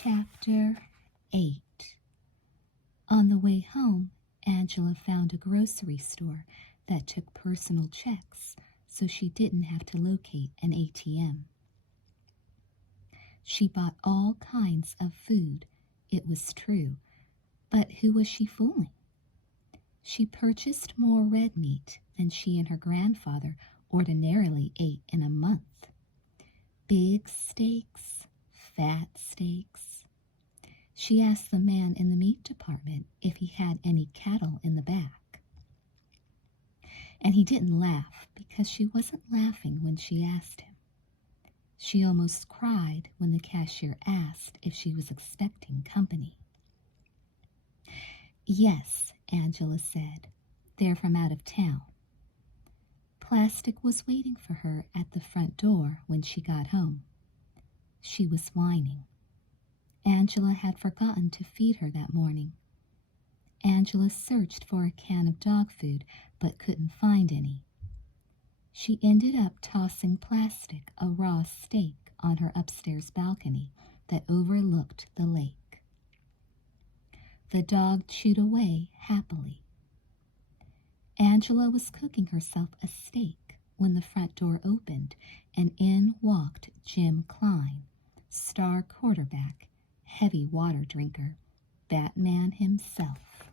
Chapter 8. On the way home, Angela found a grocery store that took personal checks, so she didn't have to locate an ATM. She bought all kinds of food, it was true, but who was she fooling? She purchased more red meat than she and her grandfather ordinarily ate in a month. Big steaks, fat steaks. She asked the man in the meat department if he had any cattle in the back. And he didn't laugh because she wasn't laughing when she asked him. She almost cried when the cashier asked if she was expecting company. Yes, Angela said. They're from out of town. Plastic was waiting for her at the front door when she got home. She was whining. Angela had forgotten to feed her that morning. Angela searched for a can of dog food but couldn't find any. She ended up tossing Plastic a raw steak on her upstairs balcony that overlooked the lake. The dog chewed away happily. Angela was cooking herself a steak when the front door opened and in walked Jim Klein, star quarterback, heavy water drinker, Batman himself.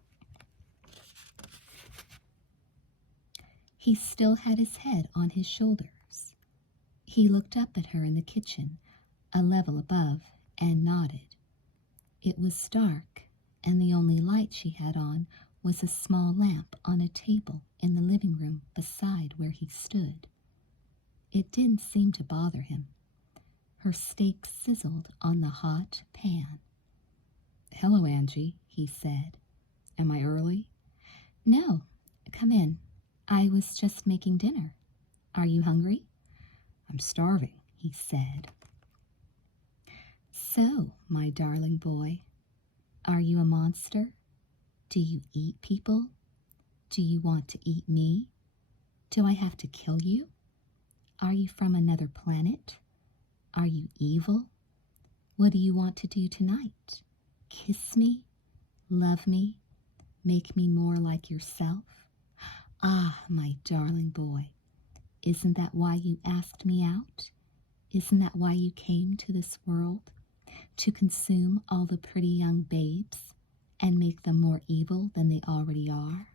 He still had his head on his shoulders. He looked up at her in the kitchen, a level above, and nodded. It was dark, and the only light she had on was a small lamp on a table in the living room beside where he stood. It didn't seem to bother him. Her steak sizzled on the hot pan. "Hello, Angie," he said. "Am I early?" "No, come in. I was just making dinner. Are you hungry?" "I'm starving," he said. "So, my darling boy, are you a monster? Do you eat people? Do you want to eat me? Do I have to kill you? Are you from another planet? Are you evil? What do you want to do tonight? Kiss me? Love me? Make me more like yourself? Ah, my darling boy, isn't that why you asked me out? Isn't that why you came to this world? To consume all the pretty young babes and make them more evil than they already are?"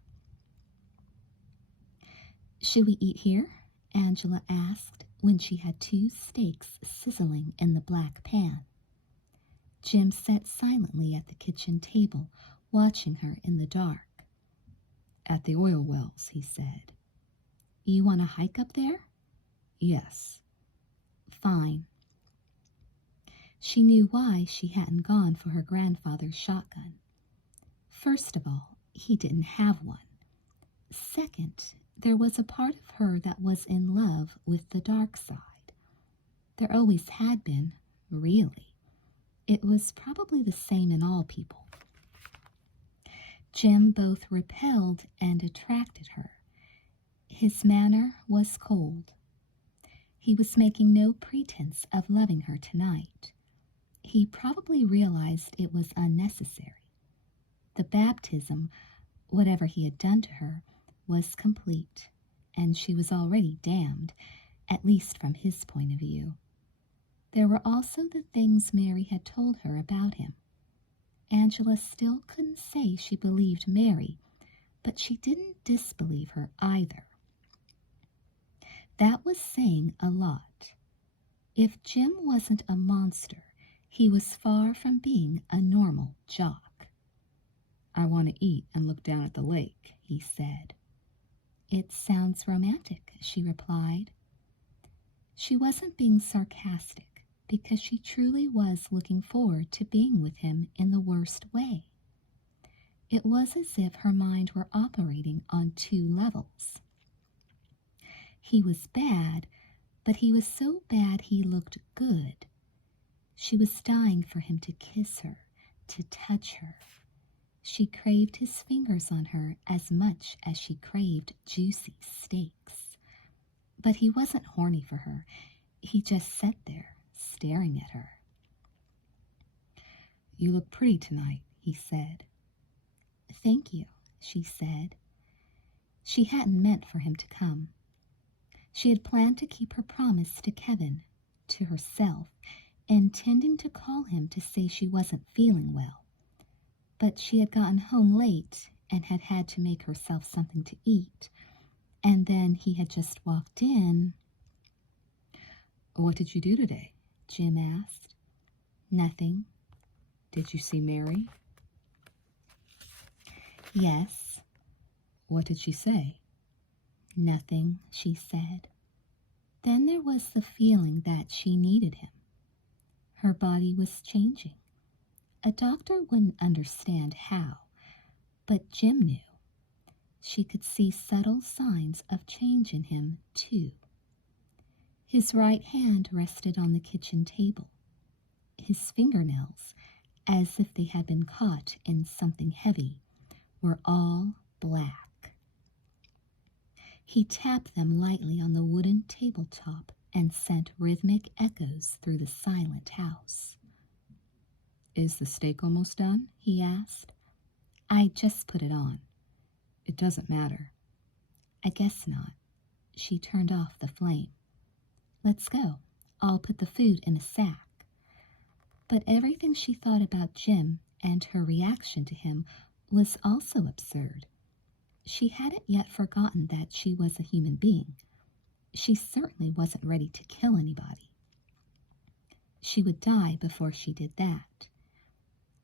"Should we eat here?" Angela asked when she had 2 steaks sizzling in the black pan. Jim sat silently at the kitchen table, watching her in the dark. "At the oil wells," he said. "You want to hike up there?" "Yes." "Fine." She knew why she hadn't gone for her grandfather's shotgun. First of all, he didn't have one. Second, there was a part of her that was in love with the dark side. There always had been, really. It was probably the same in all people. Jim both repelled and attracted her. His manner was cold. He was making no pretense of loving her tonight. He probably realized it was unnecessary. The baptism, whatever he had done to her, was complete, and she was already damned, at least from his point of view. There were also the things Mary had told her about him. Angela still couldn't say she believed Mary, but she didn't disbelieve her either. That was saying a lot. If Jim wasn't a monster, he was far from being a normal jock. "I want to eat and look down at the lake," he said. "It sounds romantic," she replied. She wasn't being sarcastic because she truly was looking forward to being with him in the worst way. It was as if her mind were operating on 2 levels. He was bad, but he was so bad he looked good. She was dying for him to kiss her, to touch her. She craved his fingers on her as much as she craved juicy steaks. But he wasn't horny for her. He just sat there, staring at her. You look pretty tonight, he said. Thank you, she said. She hadn't meant for him to come. She had planned to keep her promise to Kevin, to herself, intending to call him to say she wasn't feeling well. But she had gotten home late and had had to make herself something to eat, and then he had just walked in. What did you do today? Jim asked. Nothing. Did you see Mary? Yes. What did she say? Nothing, she said. Then there was the feeling that she needed him. Her body was changing. A doctor wouldn't understand how, but Jim knew. She could see subtle signs of change in him, too. His right hand rested on the kitchen table. His fingernails, as if they had been caught in something heavy, were all black. He tapped them lightly on the wooden tabletop and sent rhythmic echoes through the silent house. Is the steak almost done? He asked. I just put it on. It doesn't matter. I guess not. She turned off the flame. Let's go. I'll put the food in a sack. But everything she thought about Jim and her reaction to him was also absurd. She hadn't yet forgotten that she was a human being. She certainly wasn't ready to kill anybody. She would die before she did that.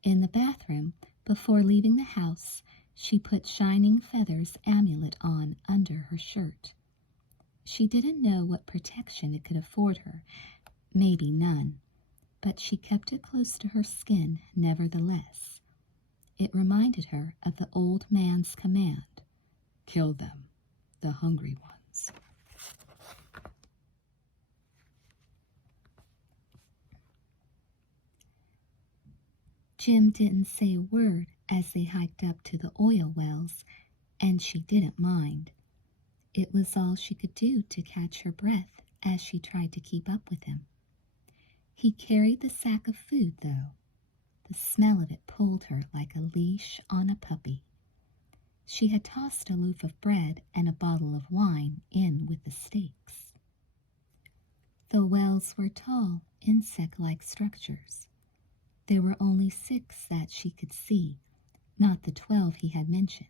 In the bathroom, before leaving the house, she put Shining Feather's amulet on under her shirt. She didn't know what protection it could afford her, maybe none, but she kept it close to her skin nevertheless. It reminded her of the old man's command, kill them, the hungry ones. Jim didn't say a word as they hiked up to the oil wells, and she didn't mind. It was all she could do to catch her breath as she tried to keep up with him. He carried the sack of food, though. The smell of it pulled her like a leash on a puppy. She had tossed a loaf of bread and a bottle of wine in with the steaks. The wells were tall, insect-like structures. There were only 6 that she could see, not the 12 he had mentioned.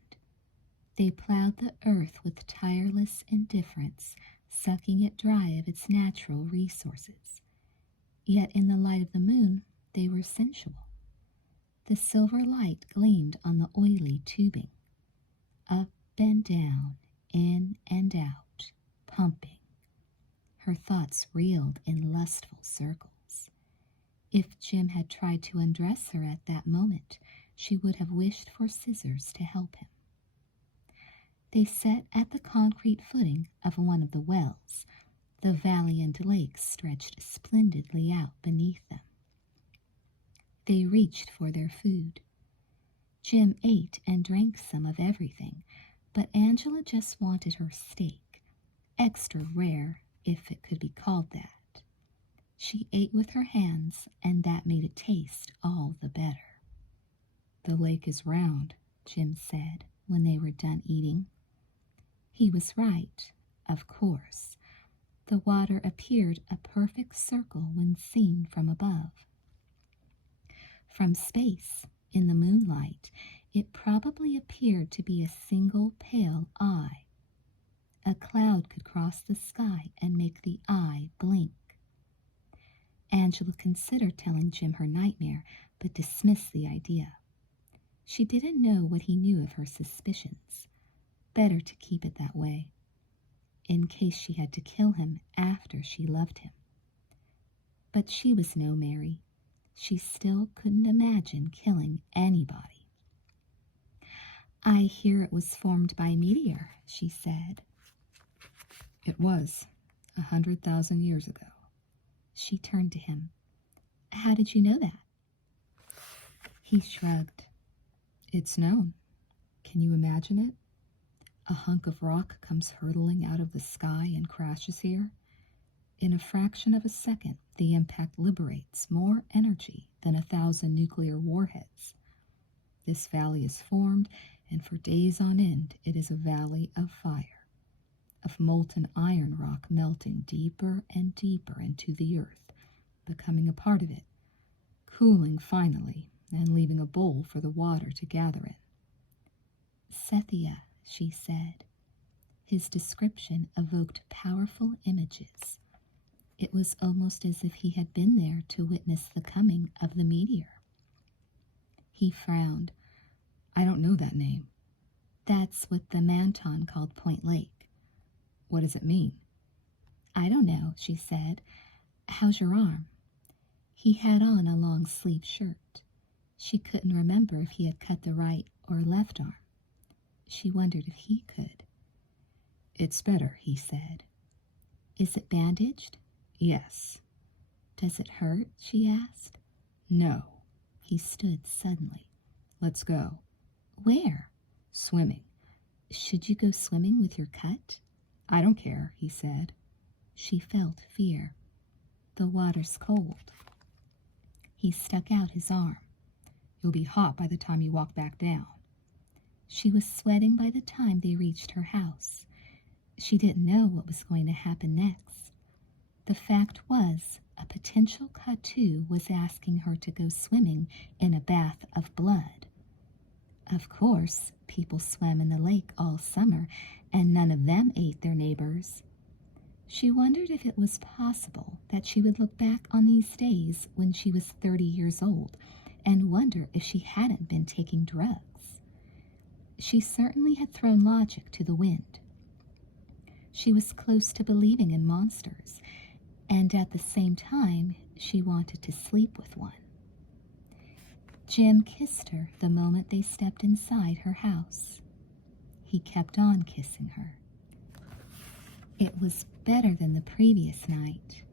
They plowed the earth with tireless indifference, sucking it dry of its natural resources. Yet in the light of the moon, they were sensual. The silver light gleamed on the oily tubing. Up and down, in and out, pumping. Her thoughts reeled in lustful circles. If Jim had tried to undress her at that moment, she would have wished for scissors to help him. They sat at the concrete footing of one of the wells. The valley and lake stretched splendidly out beneath them. They reached for their food. Jim ate and drank some of everything, but Angela just wanted her steak, extra rare, if it could be called that. She ate with her hands, and that made it taste all the better. The lake is round, Jim said when they were done eating. He was right, of course. The water appeared a perfect circle when seen from above. From space, in the moonlight, it probably appeared to be a single pale eye. A cloud could cross the sky and make the eye blink. Angela considered telling Jim her nightmare, but dismissed the idea. She didn't know what he knew of her suspicions. Better to keep it that way, in case she had to kill him after she loved him. But she was no Mary. She still couldn't imagine killing anybody. I hear it was formed by a meteor, she said. It was, 100,000 years ago. She turned to him. How did you know that? He shrugged. It's known. Can you imagine it? A hunk of rock comes hurtling out of the sky and crashes here. In a fraction of a second, the impact liberates more energy than than 1,000 nuclear warheads. This valley is formed, and for days on end it is a valley of fire, of molten iron rock melting deeper and deeper into the earth, becoming a part of it, cooling finally, and leaving a bowl for the water to gather in. Sethia, she said. His description evoked powerful images. It was almost as if he had been there to witness the coming of the meteor. He frowned. I don't know that name. That's what the Manton called Point Lake. What does it mean? I don't know, she said. How's your arm? He had on a long-sleeved shirt. She couldn't remember if he had cut the right or left arm. She wondered if he could. It's better, he said. Is it bandaged? Yes. Does it hurt? She asked. No. He stood suddenly. Let's go. Where? Swimming. Should you go swimming with your cut? I don't care, he said. She felt fear. The water's cold. He stuck out his arm. You'll be hot by the time you walk back down. She was sweating by the time they reached her house. She didn't know what was going to happen next. The fact was, a potential Katu was asking her to go swimming in a bath of blood. Of course, people swam in the lake all summer, and none of them ate their neighbors. She wondered if it was possible that she would look back on these days when she was 30 years old and wonder if she hadn't been taking drugs. She certainly had thrown logic to the wind. She was close to believing in monsters, and at the same time, she wanted to sleep with one. Jim kissed her the moment they stepped inside her house. He kept on kissing her. It was better than the previous night.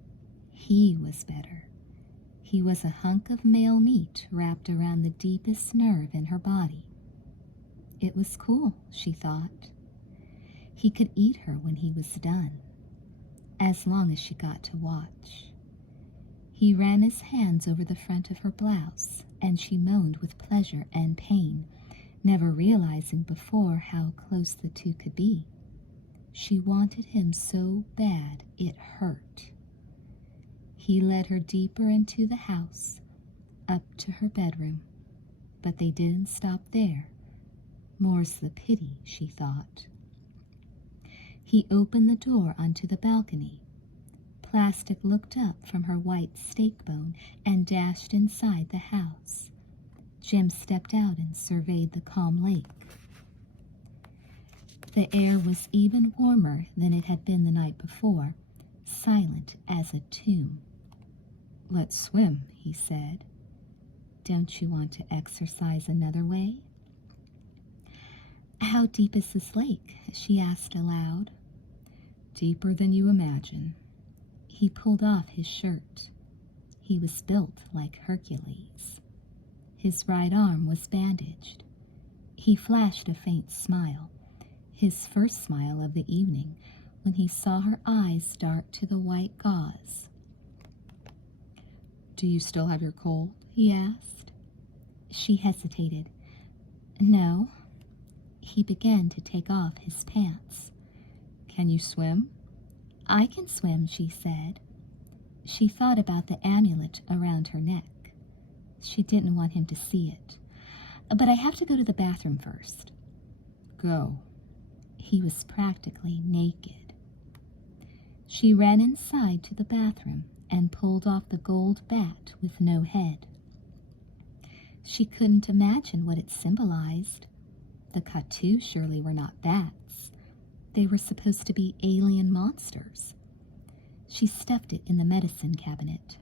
He was better. He was a hunk of male meat wrapped around the deepest nerve in her body. It was cool, she thought. He could eat her when he was done, as long as she got to watch. He ran his hands over the front of her blouse, and she moaned with pleasure and pain, never realizing before how close the two could be. She wanted him so bad it hurt. He led her deeper into the house, up to her bedroom, but they didn't stop there. More's the pity, she thought. He opened the door onto the balcony. Plastic looked up from her white steak bone and dashed inside the house. Jim stepped out and surveyed the calm lake. The air was even warmer than it had been the night before, silent as a tomb. Let's swim, he said. Don't you want to exercise another way? How deep is this lake? She asked aloud. Deeper than you imagine. He pulled off his shirt. He was built like Hercules. His right arm was bandaged. He flashed a faint smile, his first smile of the evening, when he saw her eyes dart to the white gauze. Do you still have your cold? He asked. She hesitated. No. He began to take off his pants. Can you swim? I can swim, she said. She thought about the amulet around her neck. She didn't want him to see it. But I have to go to the bathroom first. Go. He was practically naked. She ran inside to the bathroom and pulled off the gold bat with no head. She couldn't imagine what it symbolized. The Katu surely were not bats. They were supposed to be alien monsters. She stuffed it in the medicine cabinet.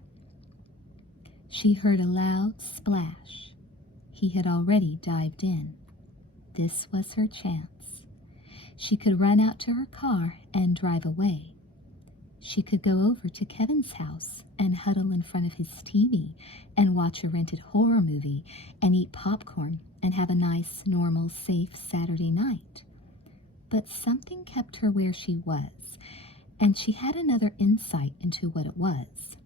She heard a loud splash. He had already dived in. This was her chance. She could run out to her car and drive away. She could go over to Kevin's house and huddle in front of his TV and watch a rented horror movie and eat popcorn and have a nice, normal, safe Saturday night. But something kept her where she was, and she had another insight into what it was.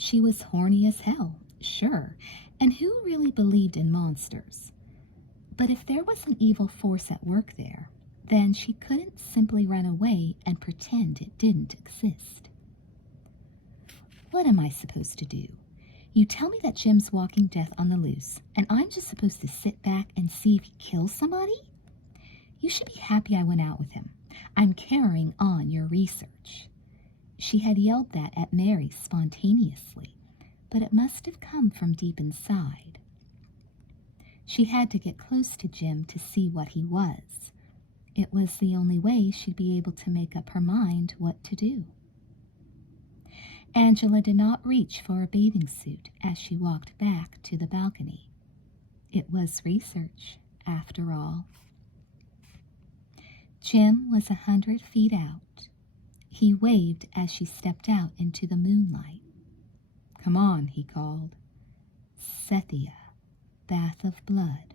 She was horny as hell, sure, and who really believed in monsters? But if there was an evil force at work there, then she couldn't simply run away and pretend it didn't exist. What am I supposed to do? You tell me that Jim's walking death on the loose, and I'm just supposed to sit back and see if he kills somebody? You should be happy I went out with him. I'm carrying on your research. She had yelled that at Mary spontaneously, but it must have come from deep inside. She had to get close to Jim to see what he was. It was the only way she'd be able to make up her mind what to do. Angela did not reach for a bathing suit as she walked back to the balcony. It was research, after all. Jim was 100 feet out. He waved as she stepped out into the moonlight. "Come on," he called. "Sethia, bath of blood,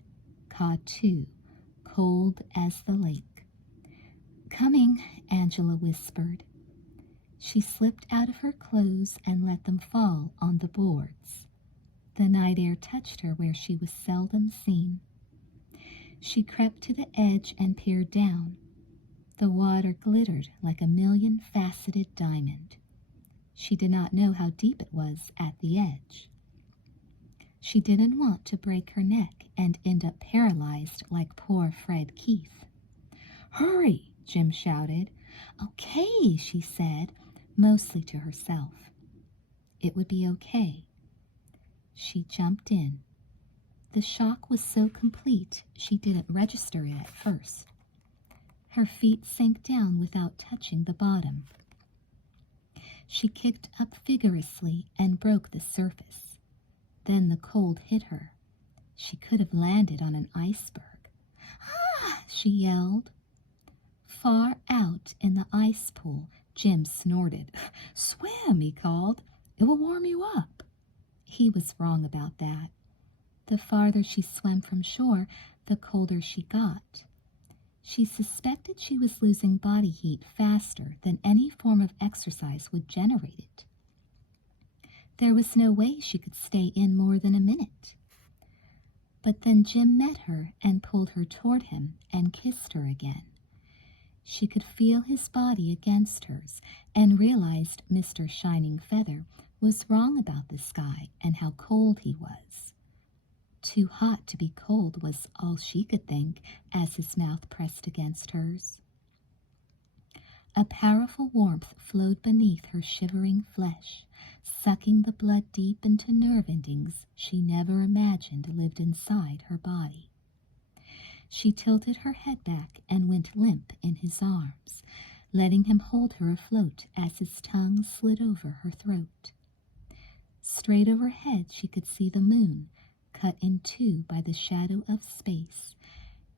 Cod 2, cold as the lake." "Coming," Angela whispered. She slipped out of her clothes and let them fall on the boards. The night air touched her where she was seldom seen. She crept to the edge and peered down. The water glittered like a million-faceted diamond. She did not know how deep it was at the edge. She didn't want to break her neck and end up paralyzed like poor Fred Keith. "Hurry!" Jim shouted. "Okay," she said, mostly to herself. It would be okay. She jumped in. The shock was so complete she didn't register it at first. Her feet sank down without touching the bottom. She kicked up vigorously and broke the surface. Then the cold hit her. She could have landed on an iceberg. "Ah!" she yelled. Far out in the ice pool, Jim snorted. "Swim," he called. "It will warm you up." He was wrong about that. The farther she swam from shore, the colder she got. She suspected she was losing body heat faster than any form of exercise would generate it. There was no way she could stay in more than a minute. But then Jim met her and pulled her toward him and kissed her again. She could feel his body against hers and realized Mr. Shining Feather was wrong about the sky and how cold he was. Too hot to be cold was all she could think as his mouth pressed against hers. A powerful warmth flowed beneath her shivering flesh, sucking the blood deep into nerve endings she never imagined lived inside her body. She tilted her head back and went limp in his arms, letting him hold her afloat as his tongue slid over her throat. Straight overhead she could see the moon, cut in two by the shadow of space,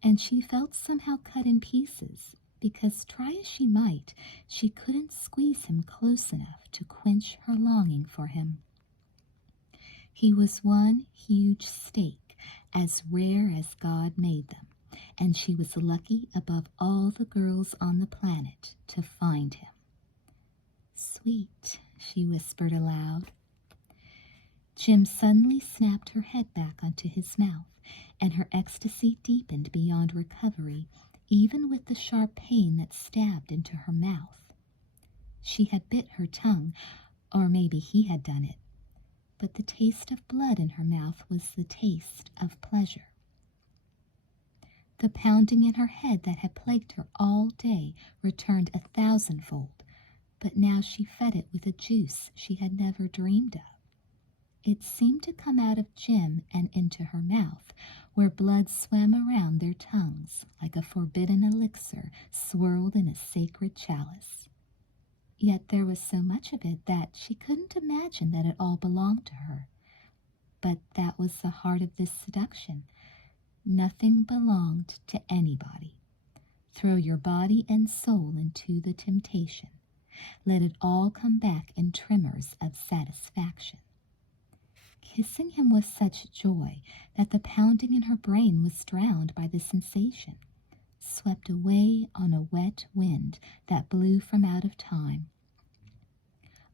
and she felt somehow cut in pieces because, try as she might, she couldn't squeeze him close enough to quench her longing for him. He was one huge steak, as rare as God made them, and she was lucky above all the girls on the planet to find him. "Sweet," she whispered aloud. Jim suddenly snapped her head back onto his mouth, and her ecstasy deepened beyond recovery, even with the sharp pain that stabbed into her mouth. She had bit her tongue, or maybe he had done it, but the taste of blood in her mouth was the taste of pleasure. The pounding in her head that had plagued her all day returned 1,000-fold, but now she fed it with a juice she had never dreamed of. It seemed to come out of Jim and into her mouth, where blood swam around their tongues like a forbidden elixir swirled in a sacred chalice. Yet there was so much of it that she couldn't imagine that it all belonged to her. But that was the heart of this seduction. Nothing belonged to anybody. Throw your body and soul into the temptation. Let it all come back in tremors of satisfaction. Kissing him was such joy that the pounding in her brain was drowned by the sensation, swept away on a wet wind that blew from out of time.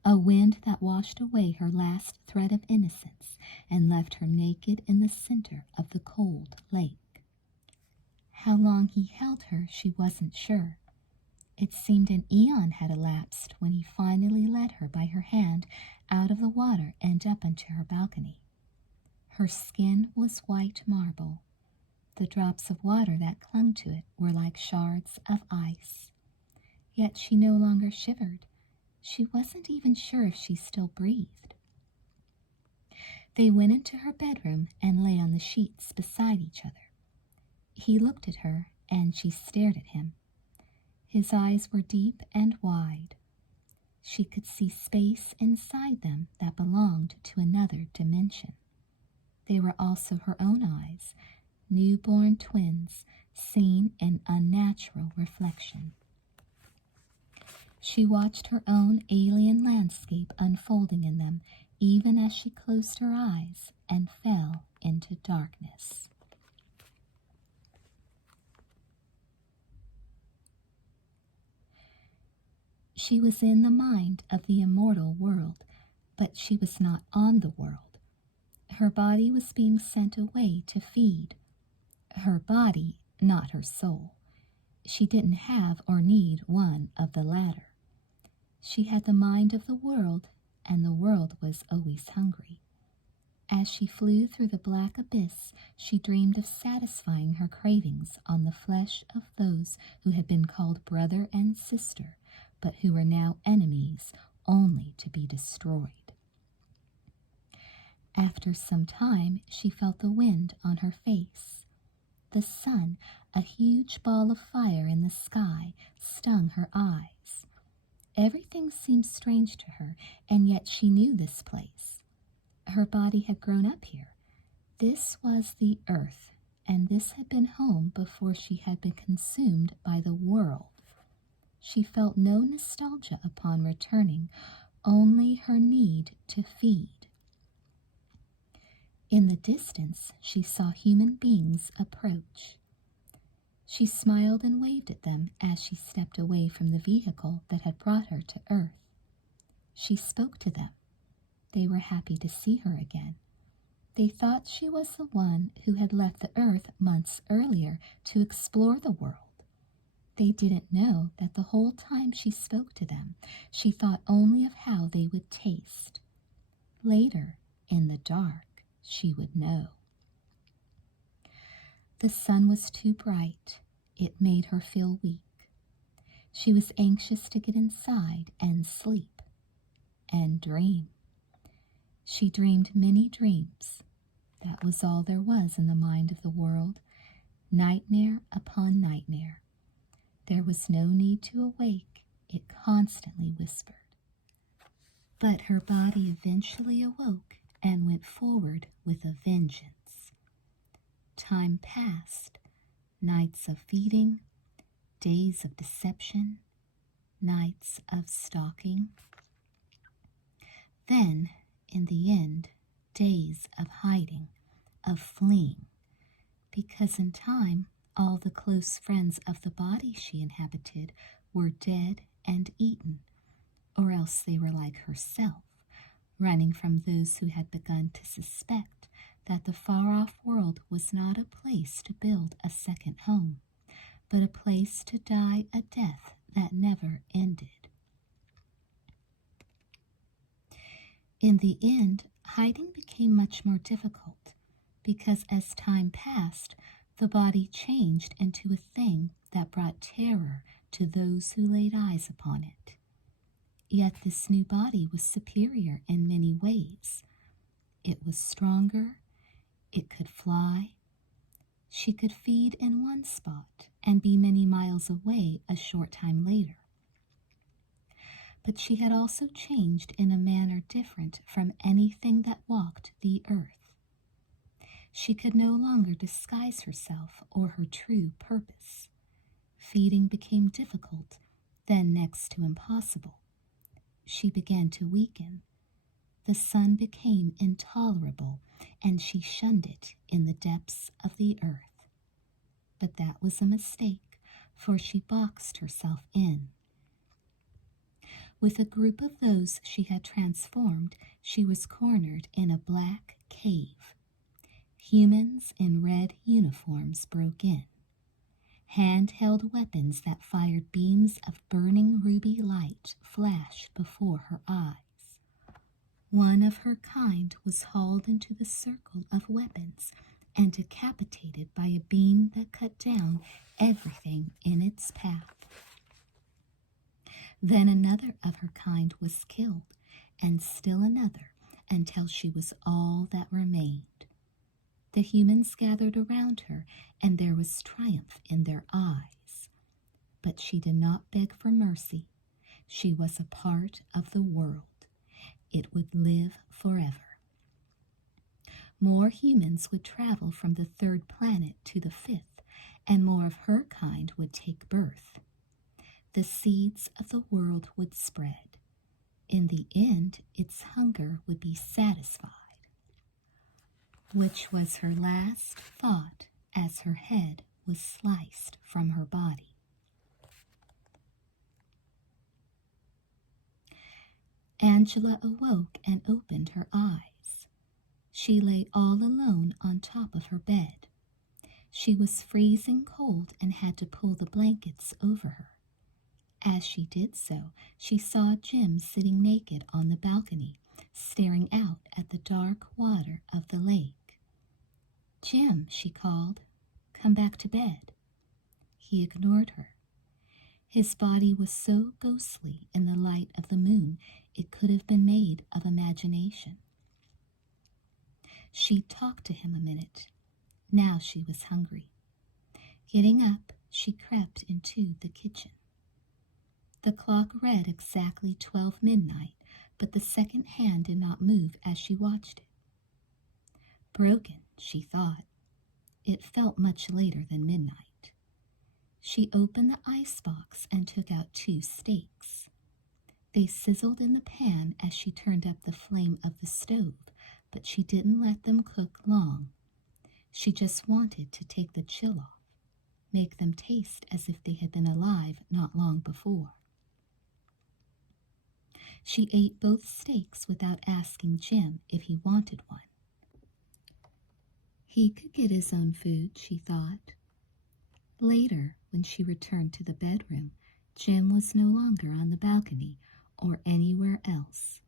a wind that washed away her last thread of innocence and left her naked in the center of the cold lake. How long he held her, she wasn't sure. It seemed an eon had elapsed when he finally led her by her hand out of the water and up onto her balcony. Her skin was white marble. The drops of water that clung to it were like shards of ice. Yet she no longer shivered. She wasn't even sure if she still breathed. They went into her bedroom and lay on the sheets beside each other. He looked at her, and she stared at him. His eyes were deep and wide. She could see space inside them that belonged to another dimension. They were also her own eyes, newborn twins, seen in unnatural reflection. She watched her own alien landscape unfolding in them, even as she closed her eyes and fell into darkness. She was in the mind of the immortal world, but she was not on the world. Her body was being sent away to feed. Her body, not her soul. She didn't have or need one of the latter. She had the mind of the world, and the world was always hungry. As she flew through the black abyss, she dreamed of satisfying her cravings on the flesh of those who had been called brother and sister, but who were now enemies, only to be destroyed. After some time, she felt the wind on her face. The sun, a huge ball of fire in the sky, stung her eyes. Everything seemed strange to her, and yet she knew this place. Her body had grown up here. This was the earth, and this had been home before she had been consumed by the world. She felt no nostalgia upon returning, only her need to feed. In the distance, she saw human beings approach. She smiled and waved at them as she stepped away from the vehicle that had brought her to Earth. She spoke to them. They were happy to see her again. They thought she was the one who had left the Earth months earlier to explore the world. They didn't know that the whole time she spoke to them, she thought only of how they would taste. Later, in the dark, she would know. The sun was too bright. It made her feel weak. She was anxious to get inside and sleep and dream. She dreamed many dreams. That was all there was in the mind of the world, nightmare upon nightmare. There was no need to awake, it constantly whispered. But her body eventually awoke and went forward with a vengeance. Time passed, nights of feeding, days of deception, nights of stalking. Then, in the end, days of hiding, of fleeing, because in time all the close friends of the body she inhabited were dead and eaten, or else they were like herself, running from those who had begun to suspect that the far-off world was not a place to build a second home, but a place to die a death that never ended. In the end, hiding became much more difficult, because as time passed, the body changed into a thing that brought terror to those who laid eyes upon it. Yet this new body was superior in many ways. It was stronger, it could fly. She could feed in one spot and be many miles away a short time later. But she had also changed in a manner different from anything that walked the earth. She could no longer disguise herself or her true purpose. Feeding became difficult, then next to impossible. She began to weaken. The sun became intolerable, and she shunned it in the depths of the earth. But that was a mistake, for she boxed herself in. With a group of those she had transformed, she was cornered in a black cave. Humans in red uniforms broke in. Handheld weapons that fired beams of burning ruby light flashed before her eyes. One of her kind was hauled into the circle of weapons and decapitated by a beam that cut down everything in its path. Then another of her kind was killed, and still another, until she was all that remained. The humans gathered around her, and there was triumph in their eyes. But she did not beg for mercy. She was a part of the world. It would live forever. More humans would travel from the third planet to the fifth, and more of her kind would take birth. The seeds of the world would spread. In the end, its hunger would be satisfied, which was her last thought as her head was sliced from her body. Angela awoke and opened her eyes. She lay all alone on top of her bed. She was freezing cold and had to pull the blankets over her. As she did so, she saw Jim sitting naked on the balcony, staring out at the dark water of the lake. "Jim," she called, "come back to bed." He ignored her. His body was so ghostly in the light of the moon it could have been made of imagination. She talked to him a minute. Now she was hungry. Getting up, she crept into the kitchen. The clock read exactly 12 midnight, but the second hand did not move as she watched it. Broken, she thought. It felt much later than midnight. She opened the icebox and took out 2 steaks. They sizzled in the pan as she turned up the flame of the stove, but she didn't let them cook long. She just wanted to take the chill off, make them taste as if they had been alive not long before. She ate both steaks without asking Jim if he wanted one. He could get his own food, she thought. Later, when she returned to the bedroom, Jim was no longer on the balcony or anywhere else.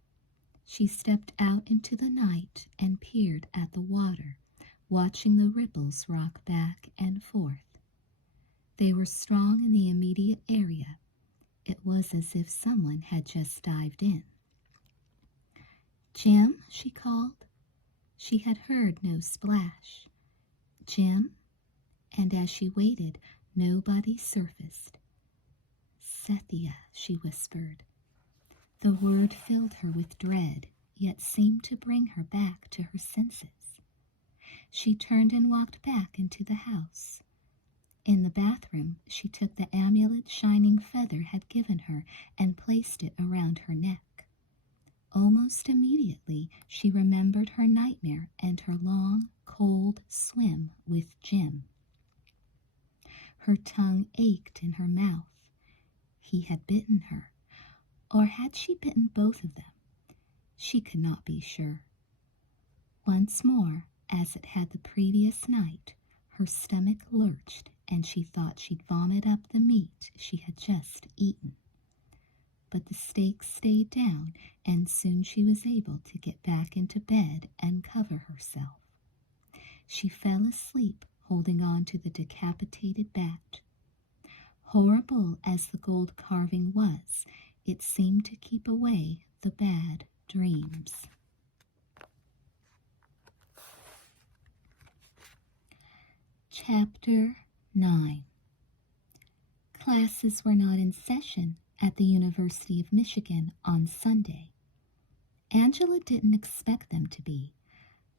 She stepped out into the night and peered at the water, watching the ripples rock back and forth. They were strong in the immediate area. It was as if someone had just dived in. "Jim," she called. She had heard no splash. "Jim?" And as she waited, nobody surfaced. "Cynthia," she whispered. The word filled her with dread, yet seemed to bring her back to her senses. She turned and walked back into the house. In the bathroom, she took the amulet Shining Feather had given her and placed it around her neck. Almost immediately, she remembered her nightmare and her long, cold swim with Jim. Her tongue ached in her mouth. He had bitten her, or had she bitten both of them? She could not be sure. Once more, as it had the previous night, her stomach lurched and she thought she'd vomit up the meat she had just eaten. But the steak stayed down, and soon she was able to get back into bed and cover herself. She fell asleep, holding on to the decapitated bat. Horrible as the gold carving was, it seemed to keep away the bad dreams. Chapter 9. Classes were not in session at the University of Michigan on Sunday. Angela didn't expect them to be,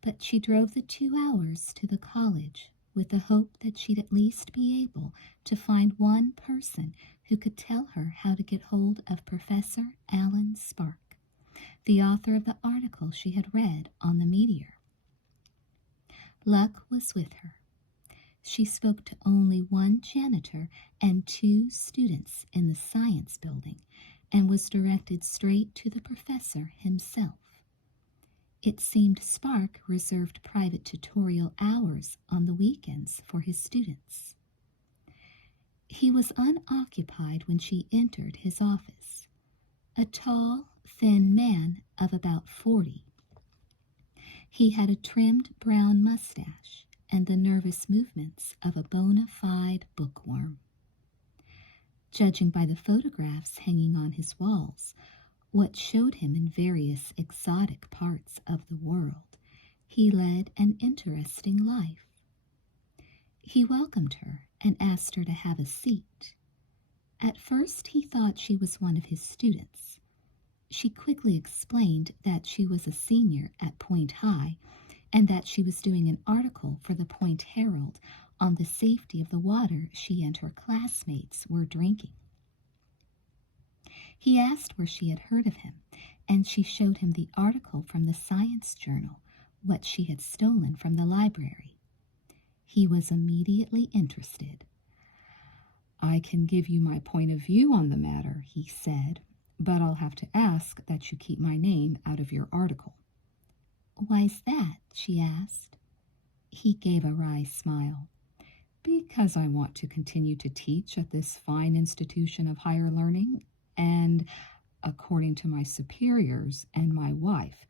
but she drove the 2 hours to the college with the hope that she'd at least be able to find one person who could tell her how to get hold of Professor Alan Spark, the author of the article she had read on the meteor. Luck was with her. She spoke to only one janitor and 2 students in the science building, and was directed straight to the professor himself. It seemed Spark reserved private tutorial hours on the weekends for his students. He was unoccupied when she entered his office, a tall, thin man of about 40. He had a trimmed brown mustache and the nervous movements of a bona fide bookworm. Judging by the photographs hanging on his walls, what showed him in various exotic parts of the world, he led an interesting life. He welcomed her and asked her to have a seat. At first he thought she was one of his students. She quickly explained that she was a senior at Point High and that she was doing an article for the Point Herald on the safety of the water she and her classmates were drinking. He asked where she had heard of him, and she showed him the article from the Science Journal, what she had stolen from the library. He was immediately interested. "I can give you my point of view on the matter," he said, "but I'll have to ask that you keep my name out of your article." "Why's that?" she asked. He gave a wry smile. "Because I want to continue to teach at this fine institution of higher learning, and, according to my superiors and my wife,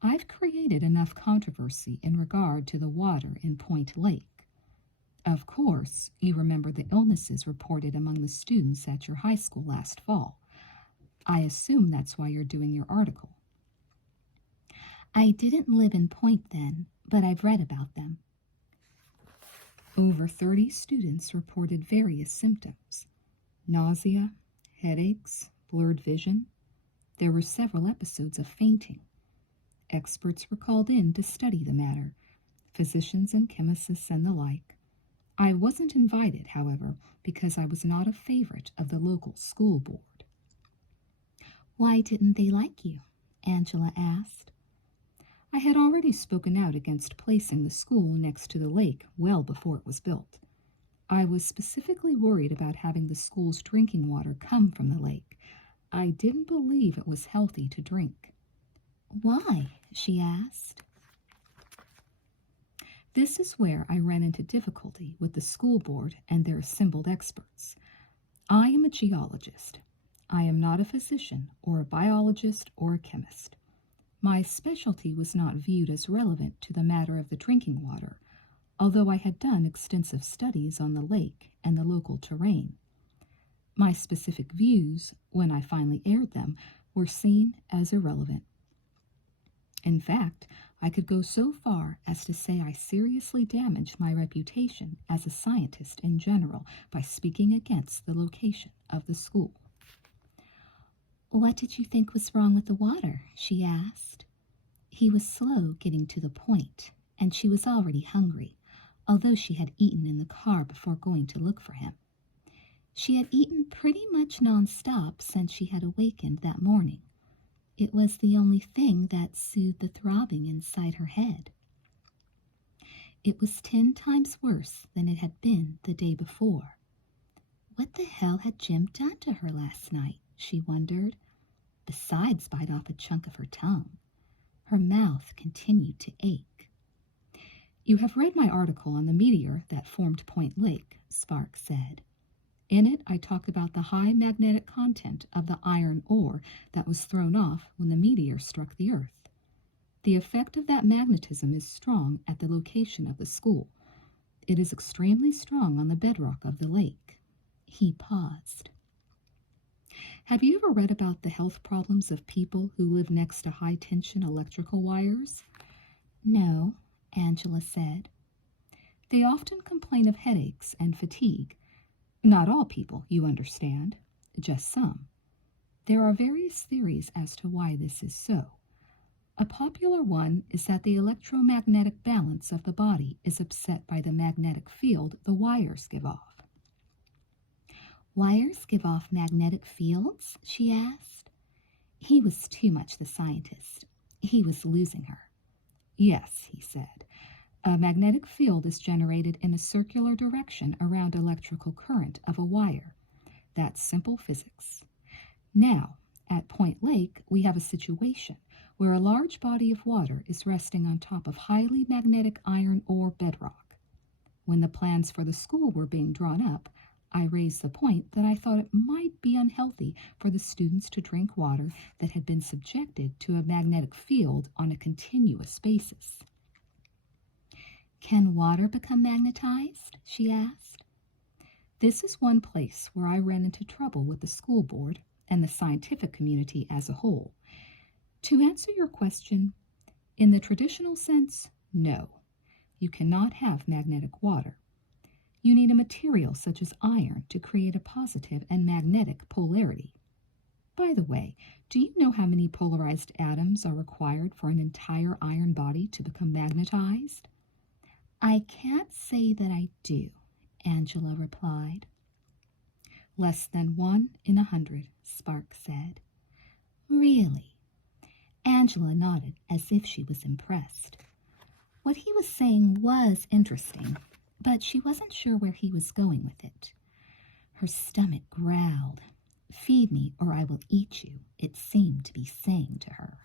I've created enough controversy in regard to the water in Point Lake. Of course, you remember the illnesses reported among the students at your high school last fall. I assume that's why you're doing your article." "I didn't live in Point then, but I've read about them." Over 30 students reported various symptoms: nausea, headaches, blurred vision. There were several episodes of fainting. Experts were called in to study the matter, physicians and chemists and the like. I wasn't invited, however, because I was not a favorite of the local school board. "Why didn't they like you?" Angela asked. I had already spoken out against placing the school next to the lake well before it was built. I was specifically worried about having the school's drinking water come from the lake. I didn't believe it was healthy to drink. "Why?" she asked. This is where I ran into difficulty with the school board and their assembled experts. I am a geologist. I am not a physician or a biologist or a chemist. My specialty was not viewed as relevant to the matter of the drinking water, although I had done extensive studies on the lake and the local terrain. My specific views, when I finally aired them, were seen as irrelevant. In fact, I could go so far as to say I seriously damaged my reputation as a scientist in general by speaking against the location of the school. "What did you think was wrong with the water?" she asked. He was slow getting to the point, and she was already hungry, although she had eaten in the car before going to look for him. She had eaten pretty much nonstop since she had awakened that morning. It was the only thing that soothed the throbbing inside her head. It was 10 times worse than it had been the day before. What the hell had Jim done to her last night, she wondered, besides bite off a chunk of her tongue. Her mouth continued to ache. "You have read my article on the meteor that formed Point Lake," Spark said. "In it, I talk about the high magnetic content of the iron ore that was thrown off when the meteor struck the Earth. The effect of that magnetism is strong at the location of the school. It is extremely strong on the bedrock of the lake." He paused. "Have you ever read about the health problems of people who live next to high-tension electrical wires?" "No," Angela said. "They often complain of headaches and fatigue. Not all people, you understand, just some. There are various theories as to why this is so. A popular one is that the electromagnetic balance of the body is upset by the magnetic field the wires give off." "Wires give off magnetic fields?" she asked. He was too much the scientist. He was losing her. "Yes," he said. "A magnetic field is generated in a circular direction around electrical current of a wire. That's simple physics. Now, at Point Lake, we have a situation where a large body of water is resting on top of highly magnetic iron ore bedrock. When the plans for the school were being drawn up, I raised the point that I thought it might be unhealthy for the students to drink water that had been subjected to a magnetic field on a continuous basis. "Can water become magnetized?" she asked. This is one place where I ran into trouble with the school board and the scientific community as a whole. To answer your question, in the traditional sense, no. You cannot have magnetic water. You need a material such as iron to create a positive and magnetic polarity. By the way, do you know how many polarized atoms are required for an entire iron body to become magnetized? "I can't say that I do," Angela replied. "Less than 1 in 100, Spark said. "Really?" Angela nodded as if she was impressed. What he was saying was interesting, but she wasn't sure where he was going with it. Her stomach growled. "Feed me or I will eat you," it seemed to be saying to her.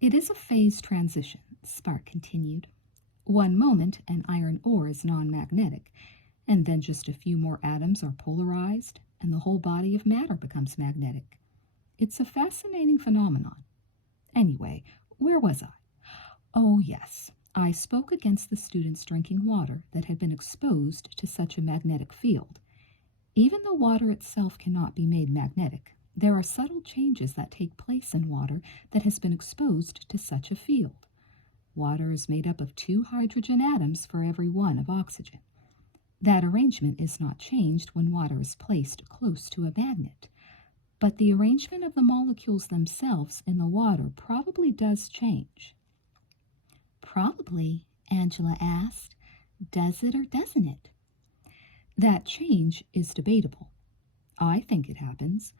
"It is a phase transition," Spark continued. "One moment an iron ore is non-magnetic, and then just a few more atoms are polarized, and the whole body of matter becomes magnetic. It's a fascinating phenomenon. Anyway, where was I? Oh, yes, I spoke against the students drinking water that had been exposed to such a magnetic field. Even though water itself cannot be made magnetic, there are subtle changes that take place in water that has been exposed to such a field. Water is made up of 2 hydrogen atoms for every 1 of oxygen. That arrangement is not changed when water is placed close to a magnet. But the arrangement of the molecules themselves in the water probably does change." "Probably," Angela asked. "Does it or doesn't it?" "That change is debatable. I think it happens.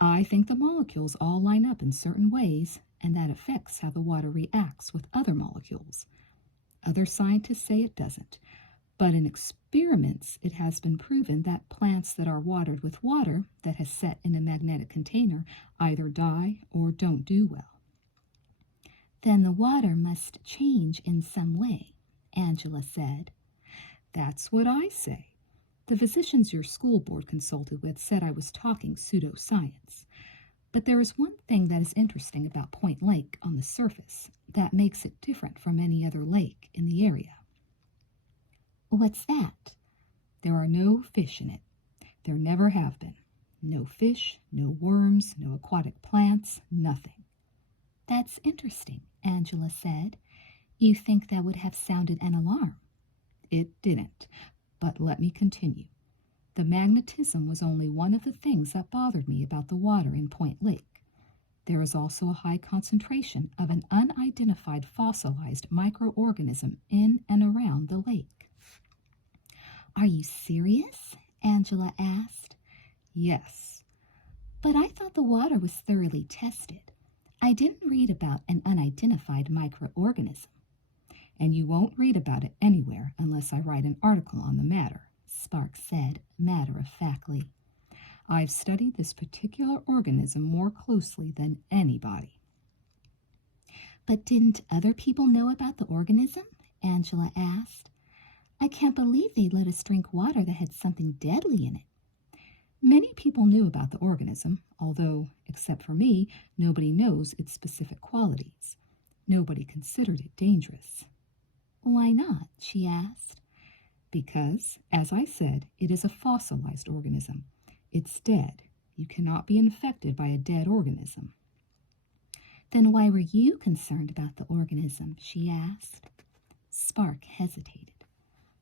I think the molecules all line up in certain ways, and that affects how the water reacts with other molecules. Other scientists say it doesn't, but in experiments it has been proven that plants that are watered with water that has set in a magnetic container either die or don't do well." "Then the water must change in some way," Angela said. "That's what I say. The physicians your school board consulted with said I was talking pseudoscience. But there is one thing that is interesting about Point Lake on the surface that makes it different from any other lake in the area." "What's that?" "There are no fish in it. There never have been. No fish, no worms, no aquatic plants, nothing." "That's interesting," Angela said. "You think that would have sounded an alarm?" "It didn't. But let me continue. The magnetism was only one of the things that bothered me about the water in Point Lake. There is also a high concentration of an unidentified fossilized microorganism in and around the lake." "Are you serious?" Angela asked. "Yes." "But I thought the water was thoroughly tested. I didn't read about an unidentified microorganism." "And you won't read about it anywhere unless I write an article on the matter," Spark said matter-of-factly. "I've studied this particular organism more closely than anybody." "But didn't other people know about the organism?" Angela asked. "I can't believe they let us drink water that had something deadly in it." "Many people knew about the organism, although, except for me, nobody knows its specific qualities. Nobody considered it dangerous." "Why not?" she asked. "Because, as I said, it is a fossilized organism. It's dead. You cannot be infected by a dead organism." "Then why were you concerned about the organism?" she asked. Spark hesitated.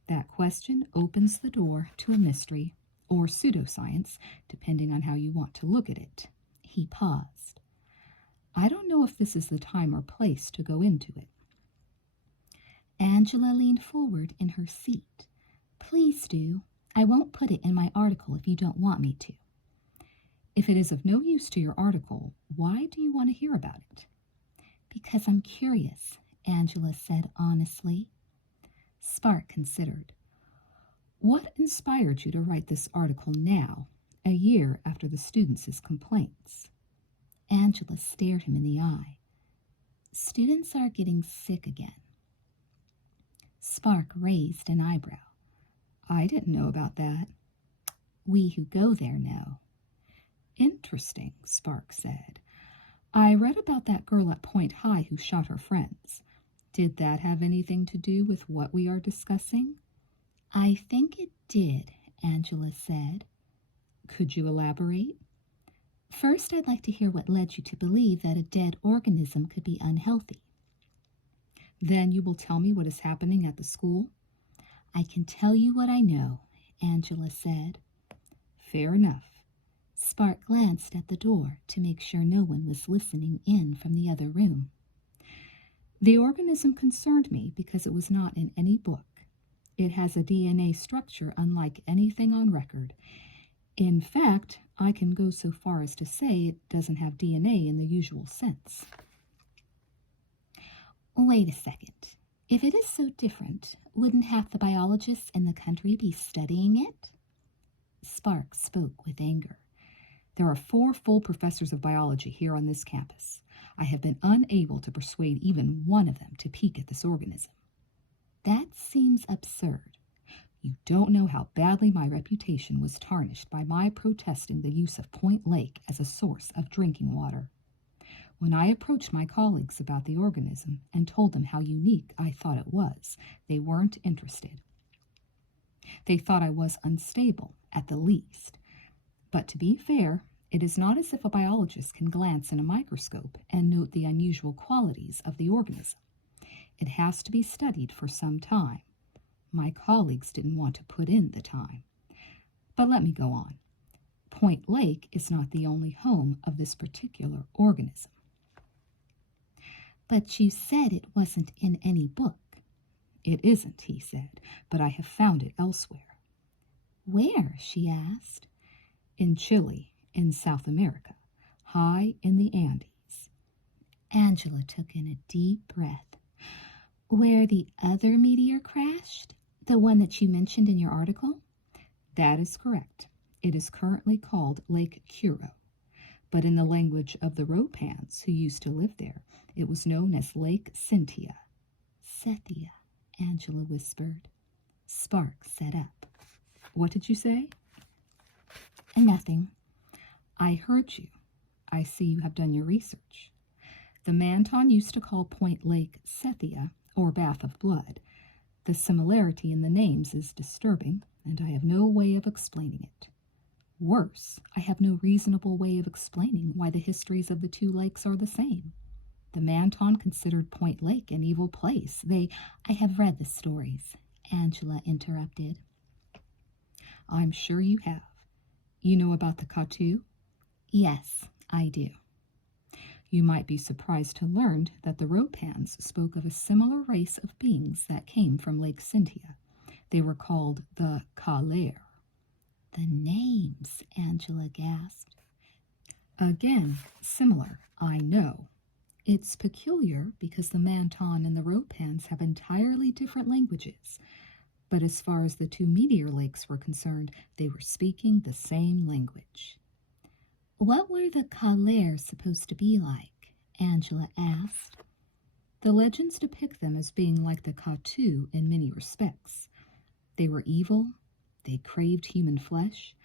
That question opens the door to a mystery, or pseudoscience, depending on how you want to look at it. He paused. "I don't know if this is the time or place to go into it." Angela leaned forward in her seat. "Please do. I won't put it in my article if you don't want me to." "If it is of no use to your article, why do you want to hear about it?" "Because I'm curious," Angela said honestly. Spark considered. "What inspired you to write this article now, a year after the students' complaints. Angela stared him in the eye. Students are getting sick again. Spark raised an eyebrow. I didn't know about that. We who go there know. Interesting, Spark said. I read about that girl at Point High who shot her friends. Did that have anything to do with what we are discussing? I think it did, Angela said. Could you elaborate? First, I'd like to hear what led you to believe that a dead organism could be unhealthy. Then you will tell me what is happening at the school? I can tell you what I know, Angela said. Fair enough. Spark glanced at the door to make sure no one was listening in from the other room. The organism concerned me because it was not in any book. It has a DNA structure unlike anything on record. In fact, I can go so far as to say it doesn't have DNA in the usual sense. Wait a second. If it is so different, wouldn't half the biologists in the country be studying it? Spark spoke with anger. There are 4 full professors of biology here on this campus. I have been unable to persuade even one of them to peek at this organism. That seems absurd. You don't know how badly my reputation was tarnished by my protesting the use of Point Lake as a source of drinking water. When I approached my colleagues about the organism and told them how unique I thought it was, they weren't interested. They thought I was unstable, at the least. But to be fair, it is not as if a biologist can glance in a microscope and note the unusual qualities of the organism. It has to be studied for some time. My colleagues didn't want to put in the time. But let me go on. Point Lake is not the only home of this particular organism. But you said it wasn't in any book. It isn't, he said, but I have found it elsewhere. Where? She asked. In Chile, in South America, high in the Andes. Angela took in a deep breath. Where the other meteor crashed? The one that you mentioned in your article? That is correct. It is currently called Lake Curo, but in the language of the Ropans who used to live there, it was known as Lake Cynthia. Cynthia, Angela whispered. Spark sat up. What did you say? Nothing. I heard you. I see you have done your research. The Manton used to call Point Lake Cynthia, or Bath of Blood. The similarity in the names is disturbing, and I have no way of explaining it. Worse, I have no reasonable way of explaining why the histories of the 2 lakes are the same. The Manton considered Point Lake an evil place. I have read the stories, Angela interrupted. I'm sure you have. You know about the Katu? Yes, I do. You might be surprised to learn that the Ropans spoke of a similar race of beings that came from Lake Cynthia. They were called the Kalair. The names, Angela gasped. Again, similar, I know. It's peculiar because the Manton and the Ropans have entirely different languages. But as far as the 2 meteor lakes were concerned, they were speaking the same language. What were the Kalair supposed to be like? Angela asked. The legends depict them as being like the Katu in many respects. They were evil, they craved human flesh,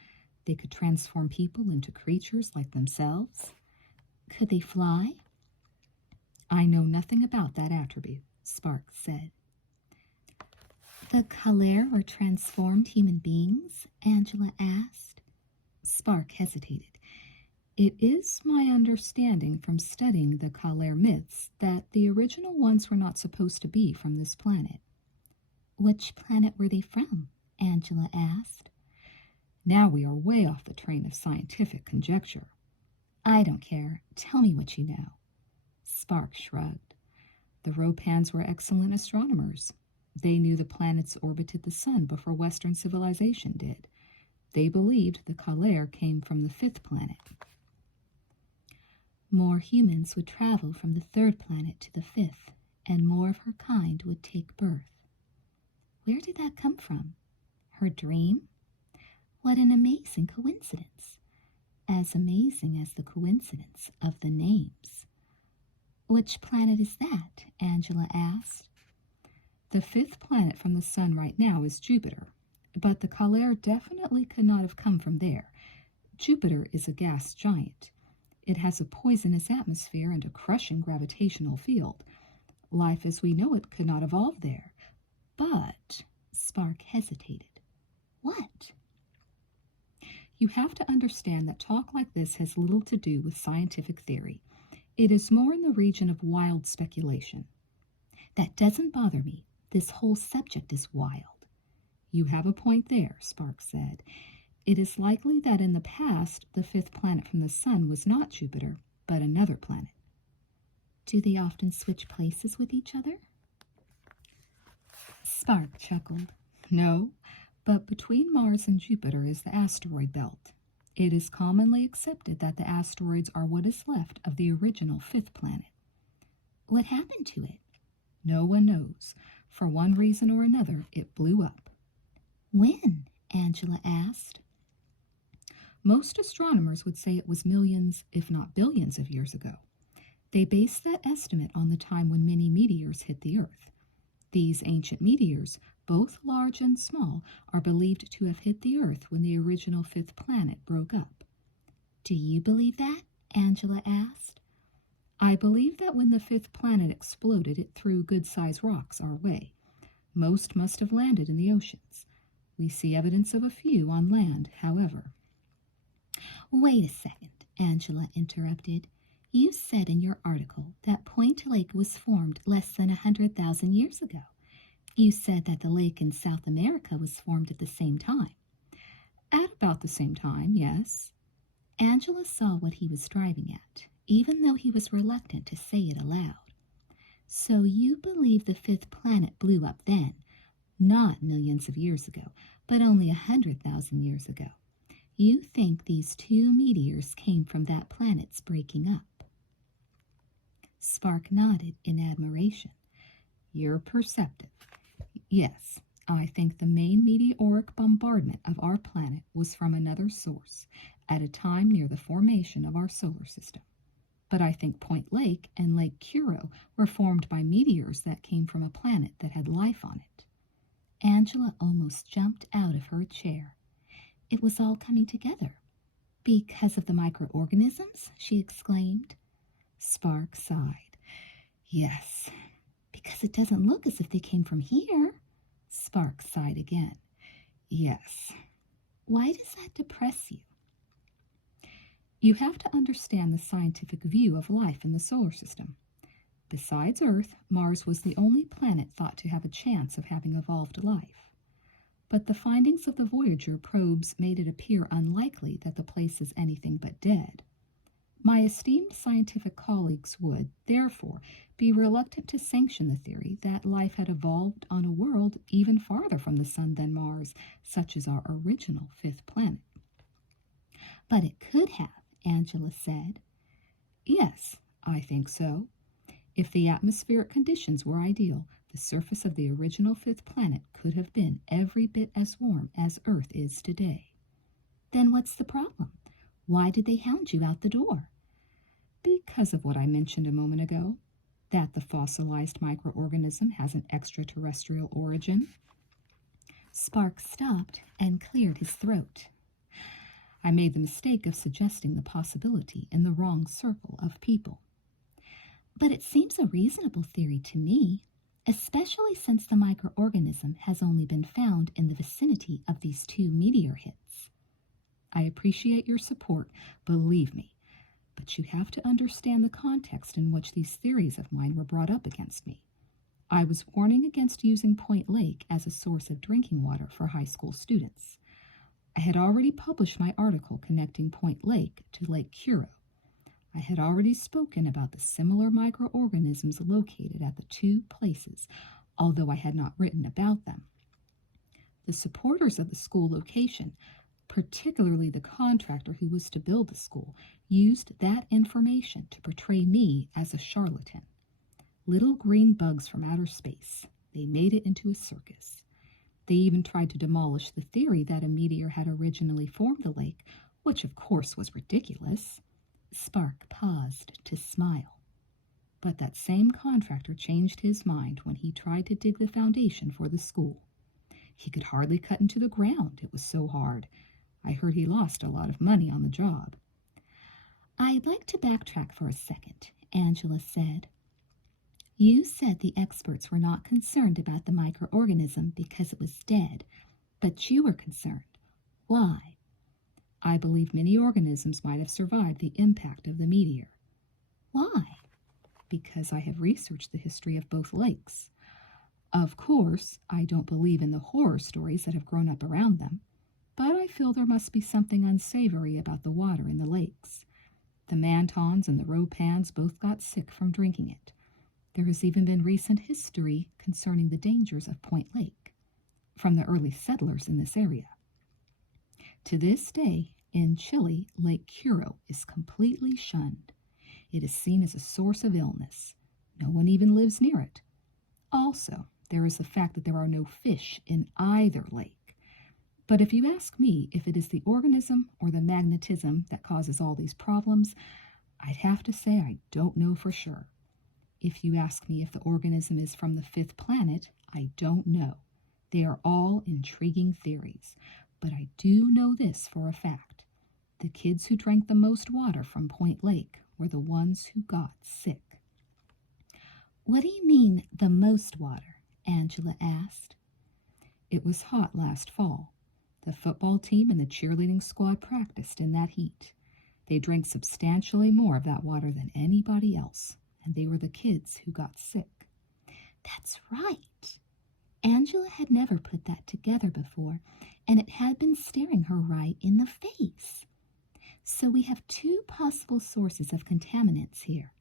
they could transform people into creatures like themselves. Could they fly? I know nothing about that attribute, Spark said. The Kalair were transformed human beings? Angela asked. Spark hesitated. It is my understanding from studying the Kalair myths that the original ones were not supposed to be from this planet. Which planet were they from? Angela asked. Now we are way off the train of scientific conjecture. I don't care. Tell me what you know. Spark shrugged. The Ropans were excellent astronomers. They knew the planets orbited the sun before Western civilization did. They believed the Kalair came from the 5th planet. More humans would travel from the 3rd planet to the 5th, and more of her kind would take birth. Where did that come from? Her dream? What an amazing coincidence! As amazing as the coincidence of the names. Which planet is that? Angela asked. The fifth planet from the sun right now is Jupiter, but the colère definitely could not have come from there. Jupiter is a gas giant. It has a poisonous atmosphere and a crushing gravitational field. Life as we know it could not evolve there. But, Spark hesitated. What? You have to understand that talk like this has little to do with scientific theory. It is more in the region of wild speculation. That doesn't bother me. This whole subject is wild. You have a point there, Spark said. It is likely that in the past, the fifth planet from the sun was not Jupiter, but another planet. Do they often switch places with each other? Spark chuckled. No, but between Mars and Jupiter is the asteroid belt. It is commonly accepted that the asteroids are what is left of the original fifth planet. What happened to it? No one knows. For one reason or another, it blew up. When? Angela asked. Most astronomers would say it was millions, if not billions of years ago. They base that estimate on the time when many meteors hit the Earth. These ancient meteors, both large and small, are believed to have hit the Earth when the original fifth planet broke up. Do you believe that? Angela asked. I believe that when the fifth planet exploded, it threw good-sized rocks our way. Most must have landed in the oceans. We see evidence of a few on land, however. Wait a second, Angela interrupted. You said in your article that Point Lake was formed less than 100,000 years ago. You said that the lake in South America was formed at the same time. At about the same time, yes. Angela saw what he was driving at, even though he was reluctant to say it aloud. So you believe the fifth planet blew up then, not millions of years ago, but only 100,000 years ago. You think these two meteors came from that planet's breaking up. Spark nodded in admiration. You're perceptive. Yes, I think the main meteoric bombardment of our planet was from another source, at a time near the formation of our solar system. But I think Point Lake and Lake Curo were formed by meteors that came from a planet that had life on it. Angela almost jumped out of her chair. It was all coming together. Because of the microorganisms? She exclaimed. Spark sighed. Yes. Because it doesn't look as if they came from here. Spark sighed again. Yes. Why does that depress you? You have to understand the scientific view of life in the solar system. Besides Earth, Mars was the only planet thought to have a chance of having evolved life. But the findings of the Voyager probes made it appear unlikely that the place is anything but dead. My esteemed scientific colleagues would, therefore, be reluctant to sanction the theory that life had evolved on a world even farther from the sun than Mars, such as our original fifth planet. But it could have, Angela said. Yes, I think so. If the atmospheric conditions were ideal, the surface of the original fifth planet could have been every bit as warm as Earth is today. Then what's the problem? Why did they hound you out the door? Because of what I mentioned a moment ago, that the fossilized microorganism has an extraterrestrial origin. Spark stopped and cleared his throat. I made the mistake of suggesting the possibility in the wrong circle of people. But it seems a reasonable theory to me, especially since the microorganism has only been found in the vicinity of these two meteor hits. I appreciate your support, believe me, but you have to understand the context in which these theories of mine were brought up against me. I was warning against using Point Lake as a source of drinking water for high school students. I had already published my article connecting Point Lake to Lake Curo. I had already spoken about the similar microorganisms located at the two places, although I had not written about them. The supporters of the school location, particularly the contractor who was to build the school, used that information to portray me as a charlatan. Little green bugs from outer space. They made it into a circus. They even tried to demolish the theory that a meteor had originally formed the lake, which of course was ridiculous. Spark paused to smile. But that same contractor changed his mind when he tried to dig the foundation for the school. He could hardly cut into the ground, it was so hard. I heard he lost a lot of money on the job. I'd like to backtrack for a second, Angela said. You said the experts were not concerned about the microorganism because it was dead, but you were concerned. Why? I believe many organisms might have survived the impact of the meteor. Why? Because I have researched the history of both lakes. Of course, I don't believe in the horror stories that have grown up around them, but I feel there must be something unsavory about the water in the lakes. The Mantons and the Ropans both got sick from drinking it. There has even been recent history concerning the dangers of Point Lake from the early settlers in this area. To this day, in Chile, Lake Curo is completely shunned. It is seen as a source of illness. No one even lives near it. Also, there is the fact that there are no fish in either lake. But if you ask me if it is the organism or the magnetism that causes all these problems, I'd have to say I don't know for sure. If you ask me if the organism is from the fifth planet, I don't know. They are all intriguing theories. But I do know this for a fact. The kids who drank the most water from Point Lake were the ones who got sick. What do you mean, the most water? Angela asked. It was hot last fall. The football team and the cheerleading squad practiced in that heat. They drank substantially more of that water than anybody else, and they were the kids who got sick. That's right. Angela had never put that together before, and it had been staring her right in the face. So we have two possible sources of contaminants here,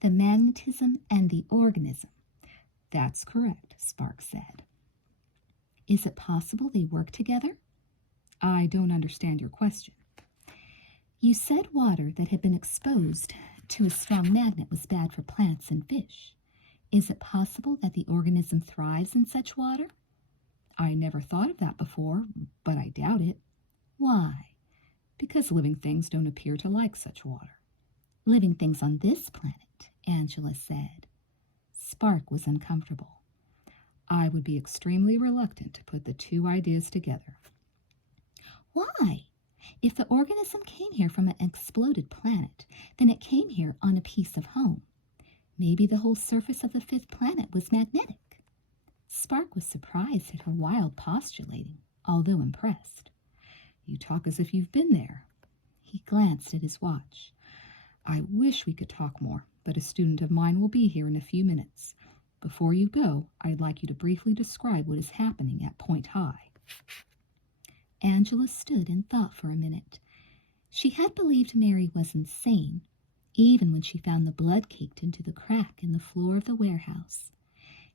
the magnetism and the organism. That's correct, Spark said. Is it possible they work together? I don't understand your question. You said water that had been exposed to a strong magnet was bad for plants and fish. Is it possible that the organism thrives in such water? I never thought of that before, but I doubt it. Why? Because living things don't appear to like such water. Living things on this planet, Angela said. Spark was uncomfortable. I would be extremely reluctant to put the two ideas together. Why? If the organism came here from an exploded planet, then it came here on a piece of home. Maybe the whole surface of the fifth planet was magnetic. Spark was surprised at her wild postulating, although impressed. You talk as if you've been there. He glanced at his watch. I wish we could talk more, but a student of mine will be here in a few minutes. Before you go, I'd like you to briefly describe what is happening at Point High. Angela stood and thought for a minute. She had believed Mary was insane, even when she found the blood caked into the crack in the floor of the warehouse.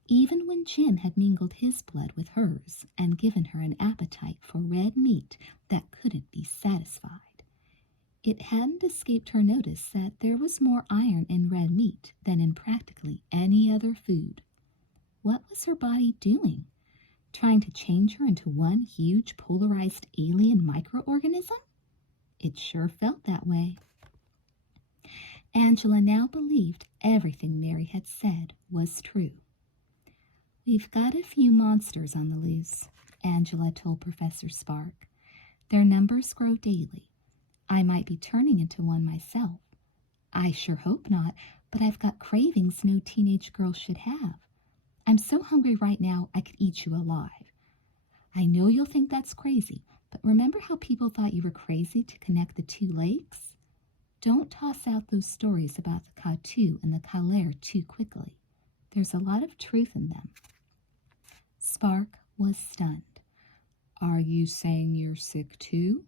Even when Jim had mingled his blood with hers and given her an appetite for red meat that couldn't be satisfied. It hadn't escaped her notice that there was more iron in red meat than in practically any other food. What was her body doing? Trying to change her into one huge polarized alien microorganism? It sure felt that way. Angela now believed everything Mary had said was true. We've got a few monsters on the loose, Angela told Professor Spark. Their numbers grow daily. I might be turning into one myself. I sure hope not, but I've got cravings no teenage girl should have. I'm so hungry right now I could eat you alive. I know you'll think that's crazy, but remember how people thought you were crazy to connect the two lakes? Don't toss out those stories about the Katu and the Kaler too quickly. There's a lot of truth in them. Spark was stunned. Are you saying you're sick too?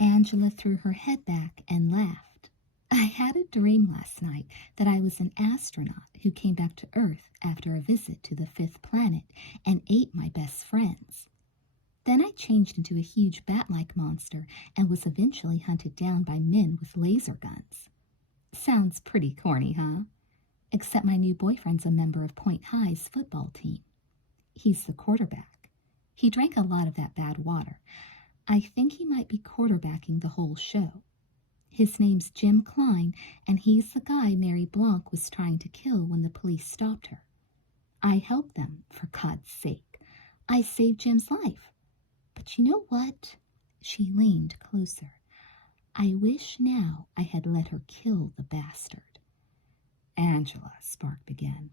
Angela threw her head back and laughed. I had a dream last night that I was an astronaut who came back to Earth after a visit to the fifth planet and ate my best friends. Then I changed into a huge bat-like monster and was eventually hunted down by men with laser guns. Sounds pretty corny, huh? Except my new boyfriend's a member of Point High's football team. He's the quarterback. He drank a lot of that bad water. I think he might be quarterbacking the whole show. His name's Jim Klein, and he's the guy Mary Blanc was trying to kill when the police stopped her. I helped them, for God's sake. I saved Jim's life. But you know what? She leaned closer. I wish now I had let her kill the bastard. Angela, Spark began.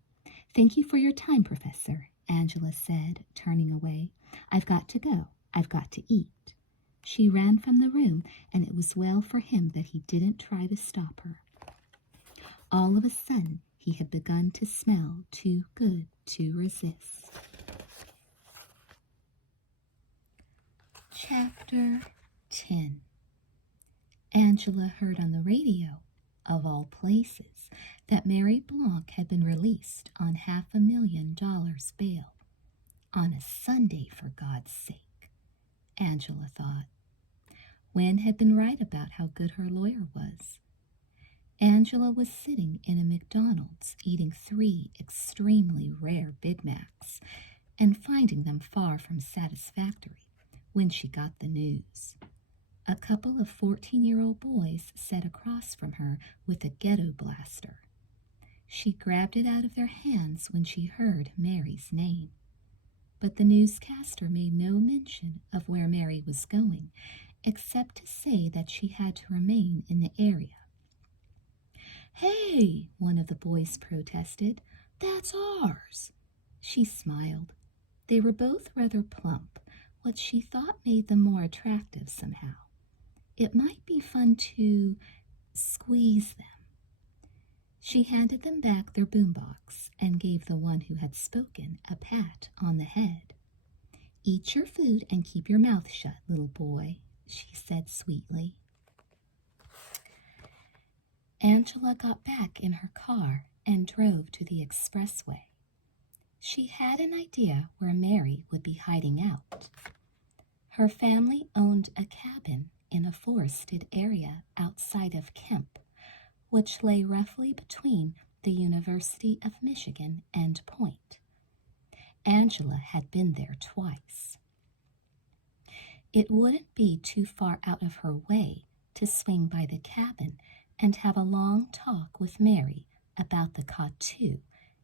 Thank you for your time, Professor, Angela said, turning away. I've got to go. I've got to eat. She ran from the room, and it was well for him that he didn't try to stop her. All of a sudden, he had begun to smell too good to resist. Chapter 10. Angela heard on the radio, of all places, that Mary Blanc had been released on $500,000 bail. On a Sunday, for God's sake, Angela thought. Wen had been right about how good her lawyer was. Angela was sitting in a McDonald's eating 3 extremely rare Big Macs and finding them far from satisfactory when she got the news. A couple of 14-year-old boys sat across from her with a ghetto blaster. She grabbed it out of their hands when she heard Mary's name. But the newscaster made no mention of where Mary was going, except to say that she had to remain in the area. Hey, one of the boys protested. That's ours. She smiled. They were both rather plump, what she thought made them more attractive somehow. It might be fun to squeeze them. She handed them back their boombox and gave the one who had spoken a pat on the head. Eat your food and keep your mouth shut, little boy, she said sweetly. Angela got back in her car and drove to the expressway. She had an idea where Mary would be hiding out. Her family owned a cabin in a forested area outside of Kemp, which lay roughly between the University of Michigan and Point. Angela had been there twice. It wouldn't be too far out of her way to swing by the cabin and have a long talk with Mary about the K2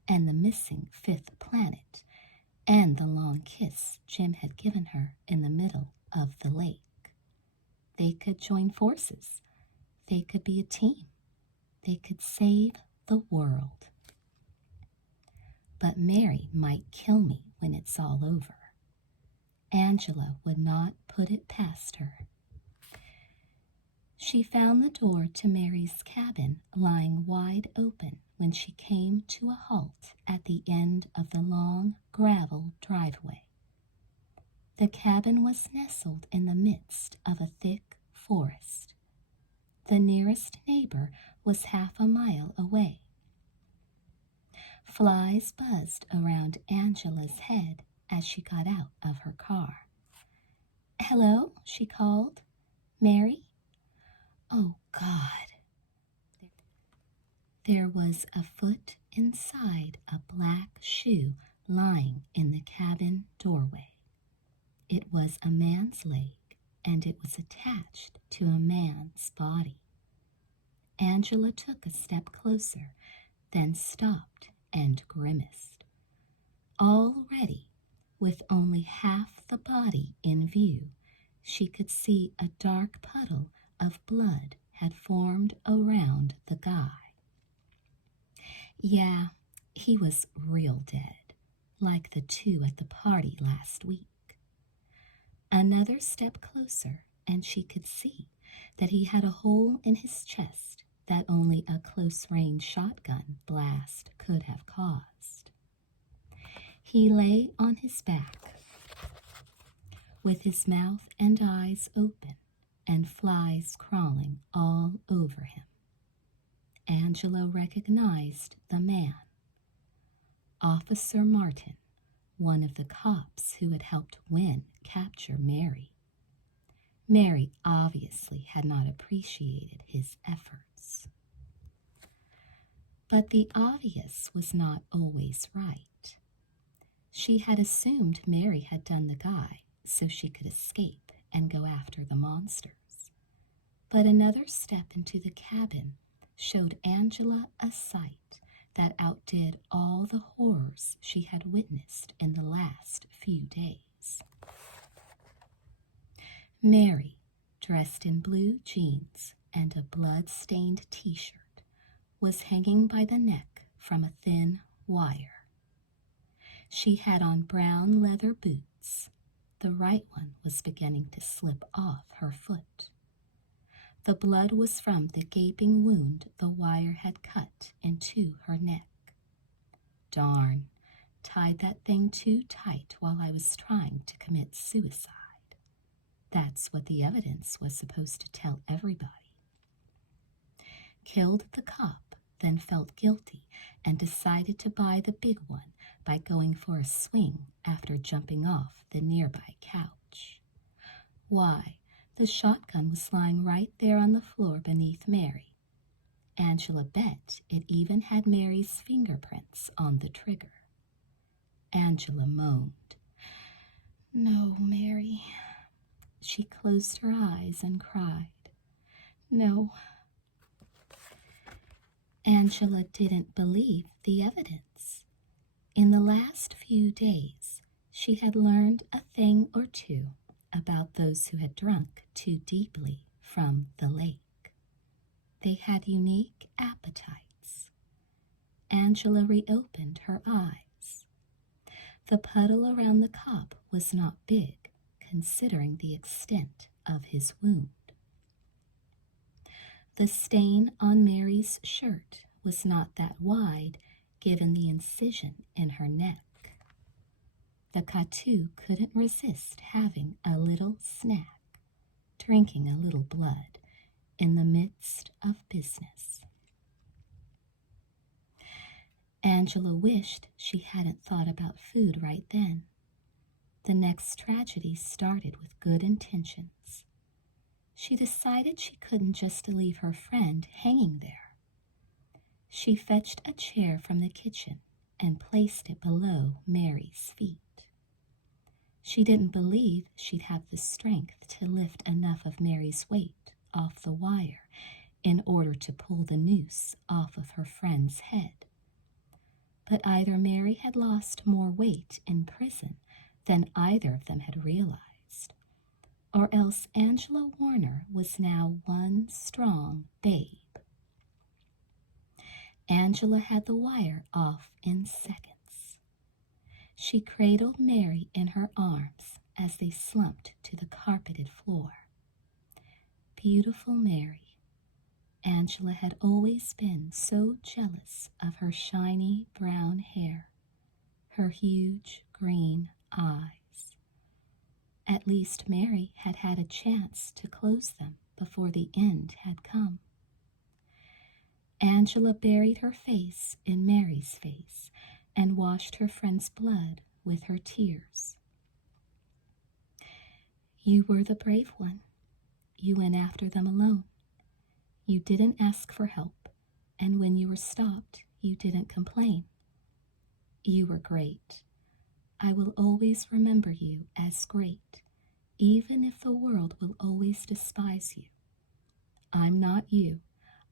and the missing 5th planet and the long kiss Jim had given her in the middle of the lake. They could join forces. They could be a team. They could save the world. But Mary might kill me when it's all over. Angela would not put it past her. She found the door to Mary's cabin lying wide open when she came to a halt at the end of the long gravel driveway. The cabin was nestled in the midst of a thick forest. The nearest neighbor was half a mile away. Flies buzzed around Angela's head as she got out of her car. "Hello," she called. "Mary?" Oh, God. There was a foot inside a black shoe lying in the cabin doorway. It was a man's leg, and it was attached to a man's body. Angela took a step closer, then stopped and grimaced. Already, with only half the body in view, she could see a dark puddle of blood had formed around the guy. Yeah, he was real dead, like the 2 at the party last week. Another step closer, and she could see that he had a hole in his chest that only a close-range shotgun blast could have caused. He lay on his back, with his mouth and eyes open, and flies crawling all over him. Angela recognized the man. Officer Martin, one of the cops who had helped Wen capture Mary. Mary obviously had not appreciated his efforts. But the obvious was not always right. She had assumed Mary had done the guy so she could escape and go after the monsters. But another step into the cabin showed Angela a sight that outdid all the horrors she had witnessed in the last few days. Mary, dressed in blue jeans and a blood-stained t-shirt, was hanging by the neck from a thin wire. She had on brown leather boots. The right one was beginning to slip off her foot. The blood was from the gaping wound the wire had cut into her neck. Darn, tied that thing too tight while I was trying to commit suicide. That's what the evidence was supposed to tell everybody. Killed the cop, then felt guilty and decided to buy the big one by going for a swing after jumping off the nearby couch. Why, the shotgun was lying right there on the floor beneath Mary. Angela bet it even had Mary's fingerprints on the trigger. Angela moaned. "No, Mary." She closed her eyes and cried. "No." Angela didn't believe the evidence. In the last few days, she had learned a thing or two about those who had drunk too deeply from the lake. They had unique appetites. Angela reopened her eyes. The puddle around the cop was not big, considering the extent of his wound. The stain on Mary's shirt was not that wide, given the incision in her neck. The Katu couldn't resist having a little snack, drinking a little blood in the midst of business. Angela wished she hadn't thought about food right then. The next tragedy started with good intentions. She decided she couldn't just leave her friend hanging there. She fetched a chair from the kitchen and placed it below Mary's feet. She didn't believe she'd have the strength to lift enough of Mary's weight off the wire in order to pull the noose off of her friend's head. But either Mary had lost more weight in prison than either of them had realized, or else Angela Warner was now one strong babe. Angela had the wire off in seconds. She cradled Mary in her arms as they slumped to the carpeted floor. Beautiful Mary. Angela had always been so jealous of her shiny brown hair, her huge green eyes. At least Mary had had a chance to close them before the end had come. Angela buried her face in Mary's face and washed her friend's blood with her tears. "You were the brave one. You went after them alone. You didn't ask for help, and when you were stopped, you didn't complain. You were great. I will always remember you as great, even if the world will always despise you. I'm not you.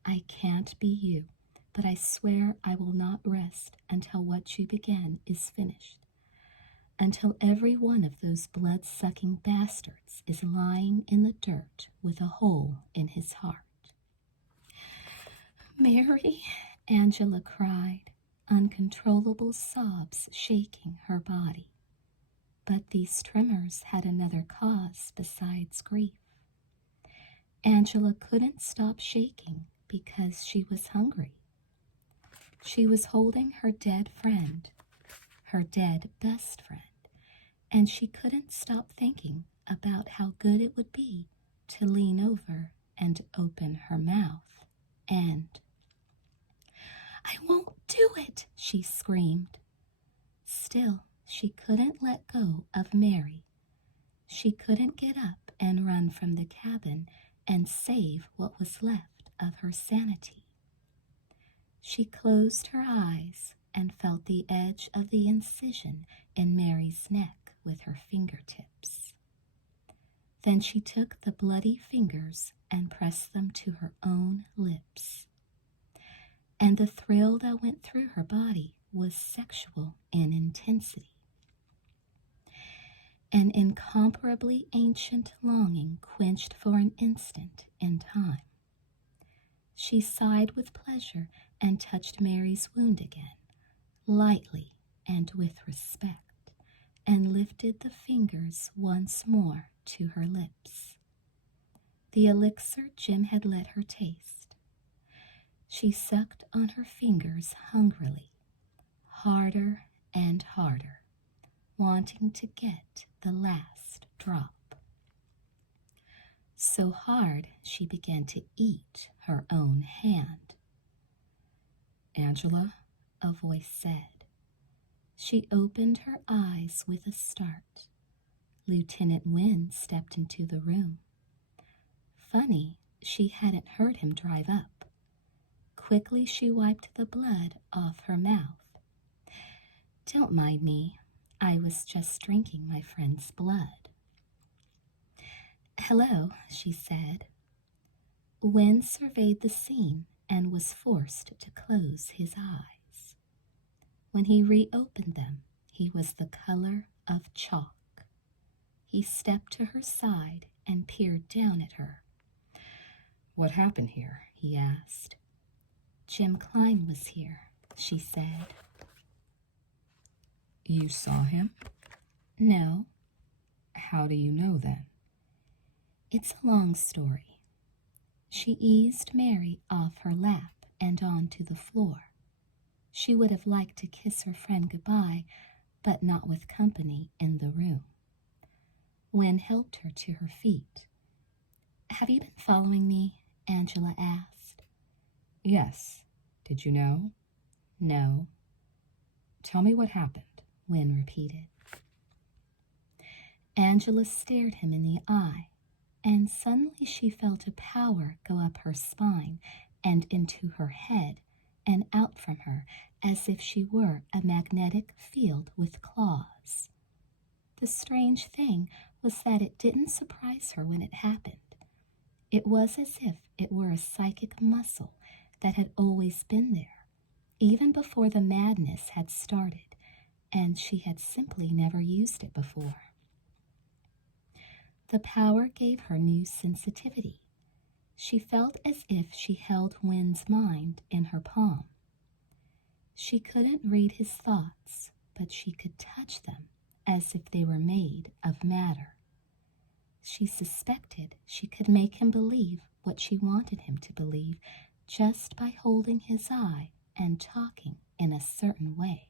I can't be you, but I swear I will not rest until what you began is finished, until every one of those blood-sucking bastards is lying in the dirt with a hole in his heart." "Mary," Angela cried, uncontrollable sobs shaking her body. But these tremors had another cause besides grief. Angela couldn't stop shaking because she was hungry. She was holding her dead friend, her dead best friend, and she couldn't stop thinking about how good it would be to lean over and open her mouth and... "I won't do it," she screamed. Still, she couldn't let go of Mary. She couldn't get up and run from the cabin and save what was left of her sanity. She closed her eyes and felt the edge of the incision in Mary's neck with her fingertips. Then she took the bloody fingers and pressed them to her own lips. And the thrill that went through her body was sexual in intensity. An incomparably ancient longing quenched for an instant in time. She sighed with pleasure and touched Mary's wound again, lightly and with respect, and lifted the fingers once more to her lips. The elixir Jim had let her taste. She sucked on her fingers hungrily, harder and harder, wanting to get the last drop. So hard she began to eat her own hand. Angela, a voice said. She opened her eyes with a start. Lieutenant Wynne stepped into the room. Funny, she hadn't heard him drive up. Quickly she wiped the blood off her mouth. Don't mind me. I was just drinking my friend's blood. Hello, she said. Wynne surveyed the scene and was forced to close his eyes. When he reopened them, he was the color of chalk. He stepped to her side and peered down at her. What happened here? He asked. Jim Klein was here, she said. You saw him? No. How do you know then? It's a long story. She eased Mary off her lap and onto the floor. She would have liked to kiss her friend goodbye, but not with company in the room. Wynne helped her to her feet. Have you been following me? Angela asked. Yes. Did you know? No. Tell me what happened, Wynne repeated. Angela stared him in the eye, and suddenly she felt a power go up her spine and into her head and out from her as if she were a magnetic field with claws. The strange thing was that it didn't surprise her when it happened. It was as if it were a psychic muscle that had always been there, even before the madness had started, and she had simply never used it before. The power gave her new sensitivity. She felt as if she held Wynne's mind in her palm. She couldn't read his thoughts, but she could touch them as if they were made of matter. She suspected she could make him believe what she wanted him to believe just by holding his eye and talking in a certain way.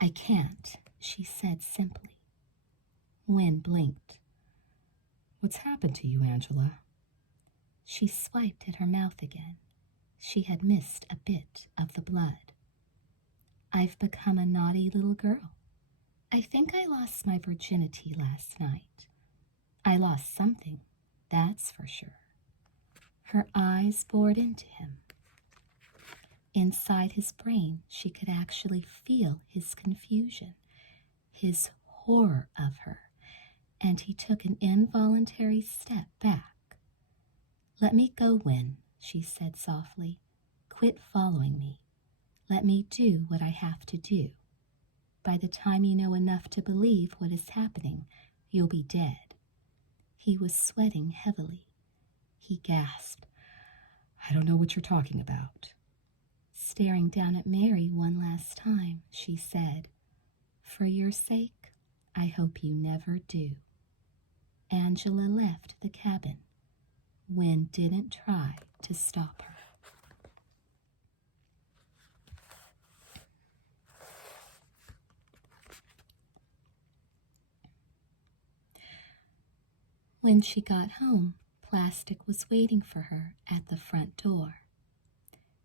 I can't, she said simply. Wynne blinked. What's happened to you, Angela? She swiped at her mouth again. She had missed a bit of the blood. I've become a naughty little girl. I think I lost my virginity last night. I lost something, that's for sure. Her eyes bored into him. Inside his brain, she could actually feel his confusion, his horror of her, and he took an involuntary step back. Let me go, Wynne, she said softly. Quit following me. Let me do what I have to do. By the time you know enough to believe what is happening, you'll be dead. He was sweating heavily. He gasped. I don't know what you're talking about. Staring down at Mary one last time, she said, For your sake, I hope you never do. Angela left the cabin. Wynne didn't try to stop her. When she got home, Plastic was waiting for her at the front door.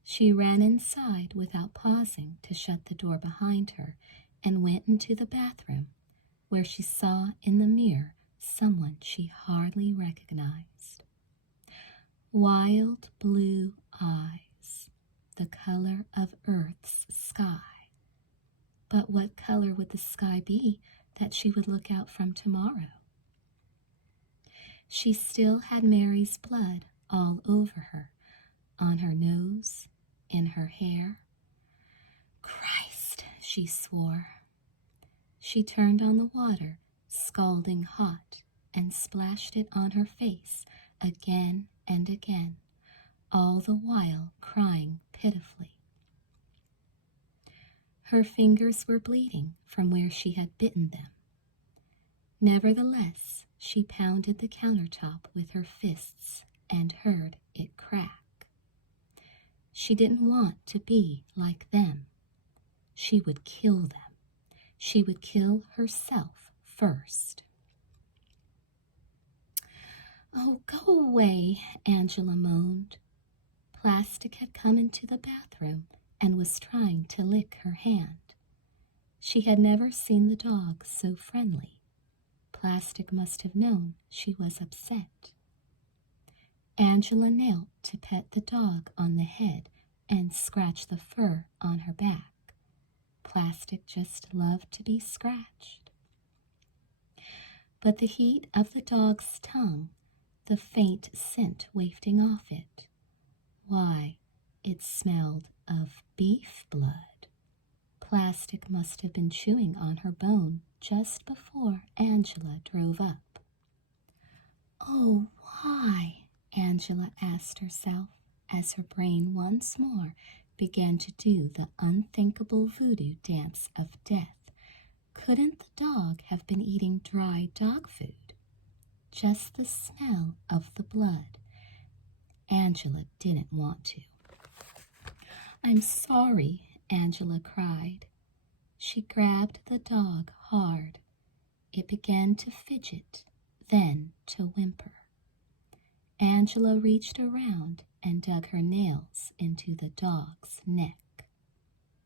She ran inside without pausing to shut the door behind her and went into the bathroom, where she saw in the mirror someone she hardly recognized. Wild blue eyes, the color of Earth's sky. But what color would the sky be that she would look out from tomorrow? She still had Mary's blood all over her, on her nose, in her hair. Christ, she swore. She turned on the water, scalding hot, and splashed it on her face again and again, all the while crying pitifully. Her fingers were bleeding from where she had bitten them. Nevertheless, she pounded the countertop with her fists and heard it crack. She didn't want to be like them. She would kill them. She would kill herself first. "Oh, go away," Angela moaned. Plastic had come into the bathroom and was trying to lick her hand. She had never seen the dog so friendly. Plastic must have known she was upset. Angela knelt to pet the dog on the head and scratch the fur on her back. Plastic just loved to be scratched. But the heat of the dog's tongue, the faint scent wafting off it, why, it smelled of beef blood. Plastic must have been chewing on her bone just before Angela drove up. Oh, why? Angela asked herself as her brain once more began to do the unthinkable voodoo dance of death. Couldn't the dog have been eating dry dog food? Just the smell of the blood. Angela didn't want to. "I'm sorry," Angela cried. She grabbed the dog hard. It began to fidget, then to whimper. Angela reached around and dug her nails into the dog's neck.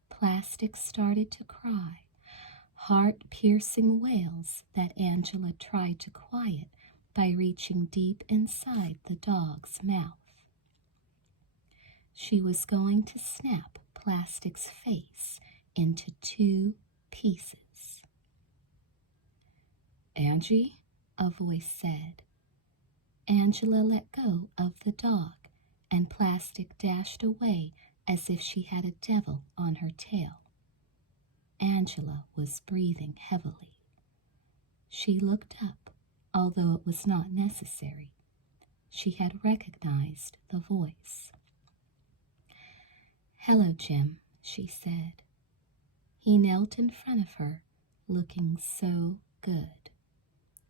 Plastic started to cry, heart-piercing wails that Angela tried to quiet by reaching deep inside the dog's mouth. She was going to snap Plastic's face into 2 pieces. "Angie," a voice said. Angela let go of the dog, and Plastic dashed away as if she had a devil on her tail. Angela was breathing heavily. She looked up, although it was not necessary. She had recognized the voice. "Hello, Jim," she said. He knelt in front of her, looking so good.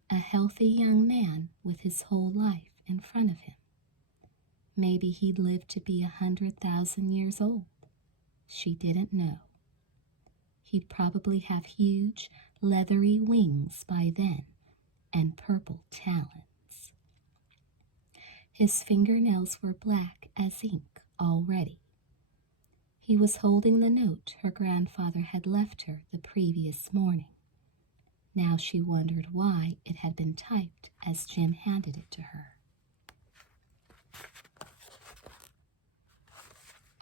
A healthy young man with his whole life in front of him. Maybe he'd live to be 100,000 years old. She didn't know. He'd probably have huge, leathery wings by then, and purple talons. His fingernails were black as ink already. He was holding the note her grandfather had left her the previous morning. Now she wondered why it had been typed as Jim handed it to her.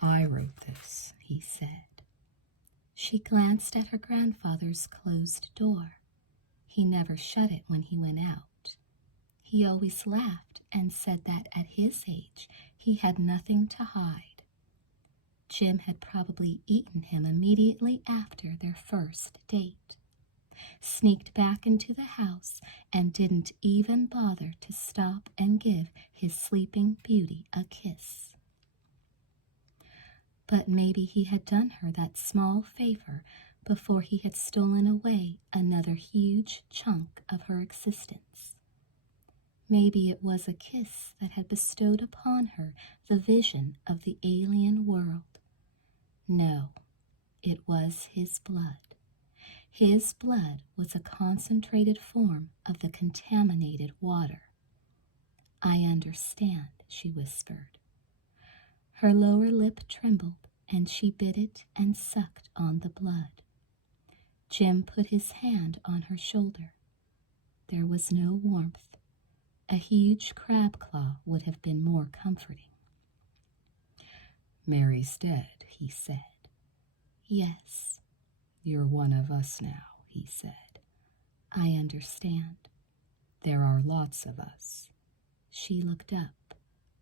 "I wrote this," he said. She glanced at her grandfather's closed door. He never shut it when he went out. He always laughed and said that at his age he had nothing to hide. Jim had probably eaten him immediately after their first date, sneaked back into the house, and didn't even bother to stop and give his sleeping beauty a kiss. But maybe he had done her that small favor before he had stolen away another huge chunk of her existence. Maybe it was a kiss that had bestowed upon her the vision of the alien world. No, it was his blood. His blood was a concentrated form of the contaminated water. "I understand," she whispered. Her lower lip trembled, and she bit it and sucked on the blood. Jim put his hand on her shoulder. There was no warmth. A huge crab claw would have been more comforting. Mary's dead, he said. Yes, You're one of us now, he said. I understand. There are lots of us. She looked up.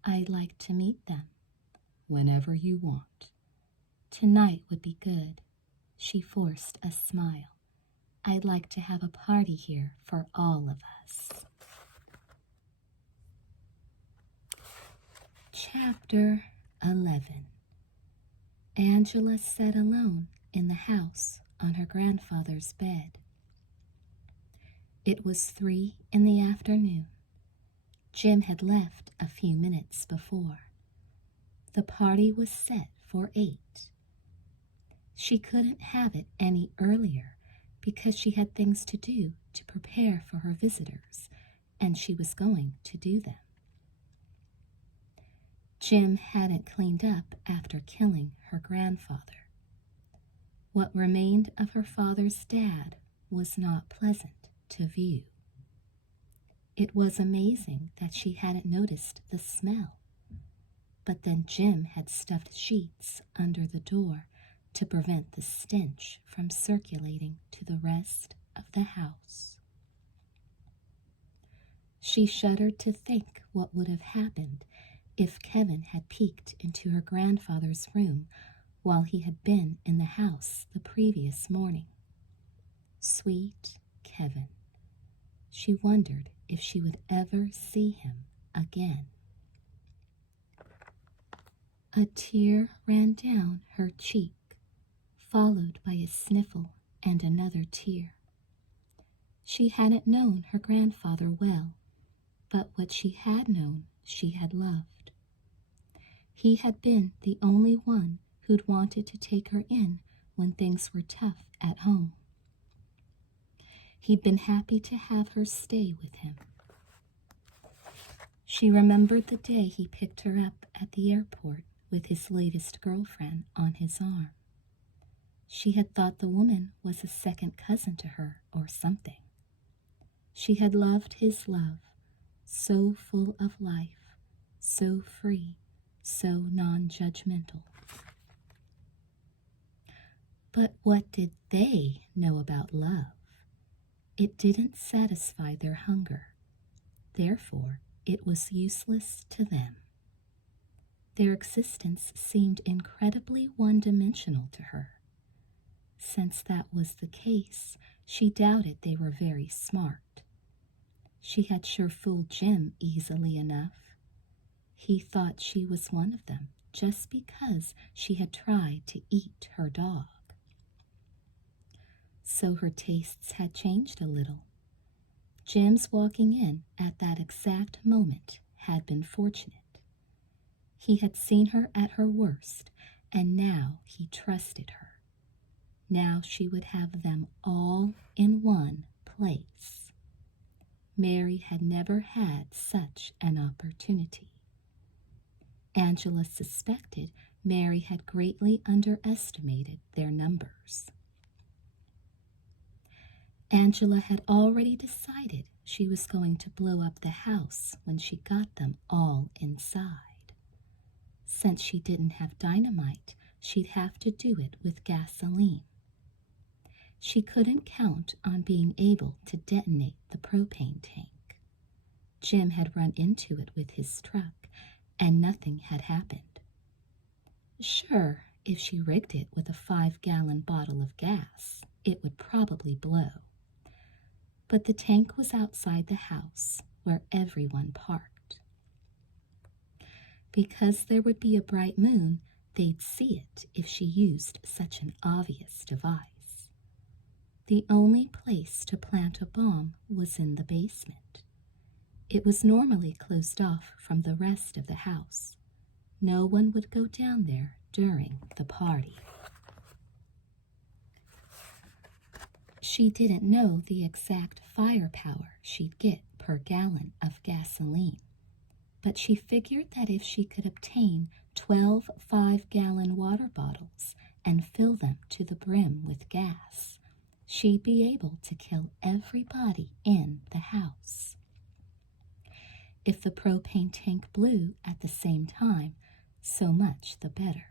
I'd like to meet them. Whenever you want. Tonight would be good. She forced a smile. I'd like to have a party here for all of us. Chapter 11. Angela sat alone in the house on her grandfather's bed. It was 3 in the afternoon. Jim had left a few minutes before. The party was set for 8. She couldn't have it any earlier because she had things to do to prepare for her visitors, and she was going to do them. Jim hadn't cleaned up after killing her grandfather. What remained of her father's dad was not pleasant to view. It was amazing that she hadn't noticed the smell. But then Jim had stuffed sheets under the door to prevent the stench from circulating to the rest of the house. She shuddered to think what would have happened if Kevin had peeked into her grandfather's room while he had been in the house the previous morning. Sweet Kevin. She wondered if she would ever see him again. A tear ran down her cheek, followed by a sniffle and another tear. She hadn't known her grandfather well, but what she had known she had loved. He had been the only one who'd wanted to take her in when things were tough at home. He'd been happy to have her stay with him. She remembered the day he picked her up at the airport with his latest girlfriend on his arm. She had thought the woman was a second cousin to her or something. She had loved his love, so full of life, so free, so non-judgmental. But what did they know about love? It didn't satisfy their hunger. Therefore, it was useless to them. Their existence seemed incredibly one-dimensional to her. Since that was the case, she doubted they were very smart. She had sure fooled Jim easily enough. He thought she was one of them just because she had tried to eat her dog. So her tastes had changed a little. Jim's walking in at that exact moment had been fortunate. He had seen her at her worst, and now he trusted her. Now she would have them all in one place. Mary had never had such an opportunity. Angela suspected Mary had greatly underestimated their numbers. Angela had already decided she was going to blow up the house when she got them all inside. Since she didn't have dynamite, she'd have to do it with gasoline. She couldn't count on being able to detonate the propane tank. Jim had run into it with his truck, and nothing had happened. Sure, if she rigged it with a 5-gallon bottle of gas, it would probably blow. But the tank was outside the house, where everyone parked. Because there would be a bright moon, they'd see it if she used such an obvious device. The only place to plant a bomb was in the basement. It was normally closed off from the rest of the house. No one would go down there during the party. She didn't know the exact firepower she'd get per gallon of gasoline, but she figured that if she could obtain 12 5-gallon water bottles and fill them to the brim with gas, she'd be able to kill everybody in the house. If the propane tank blew at the same time, so much the better.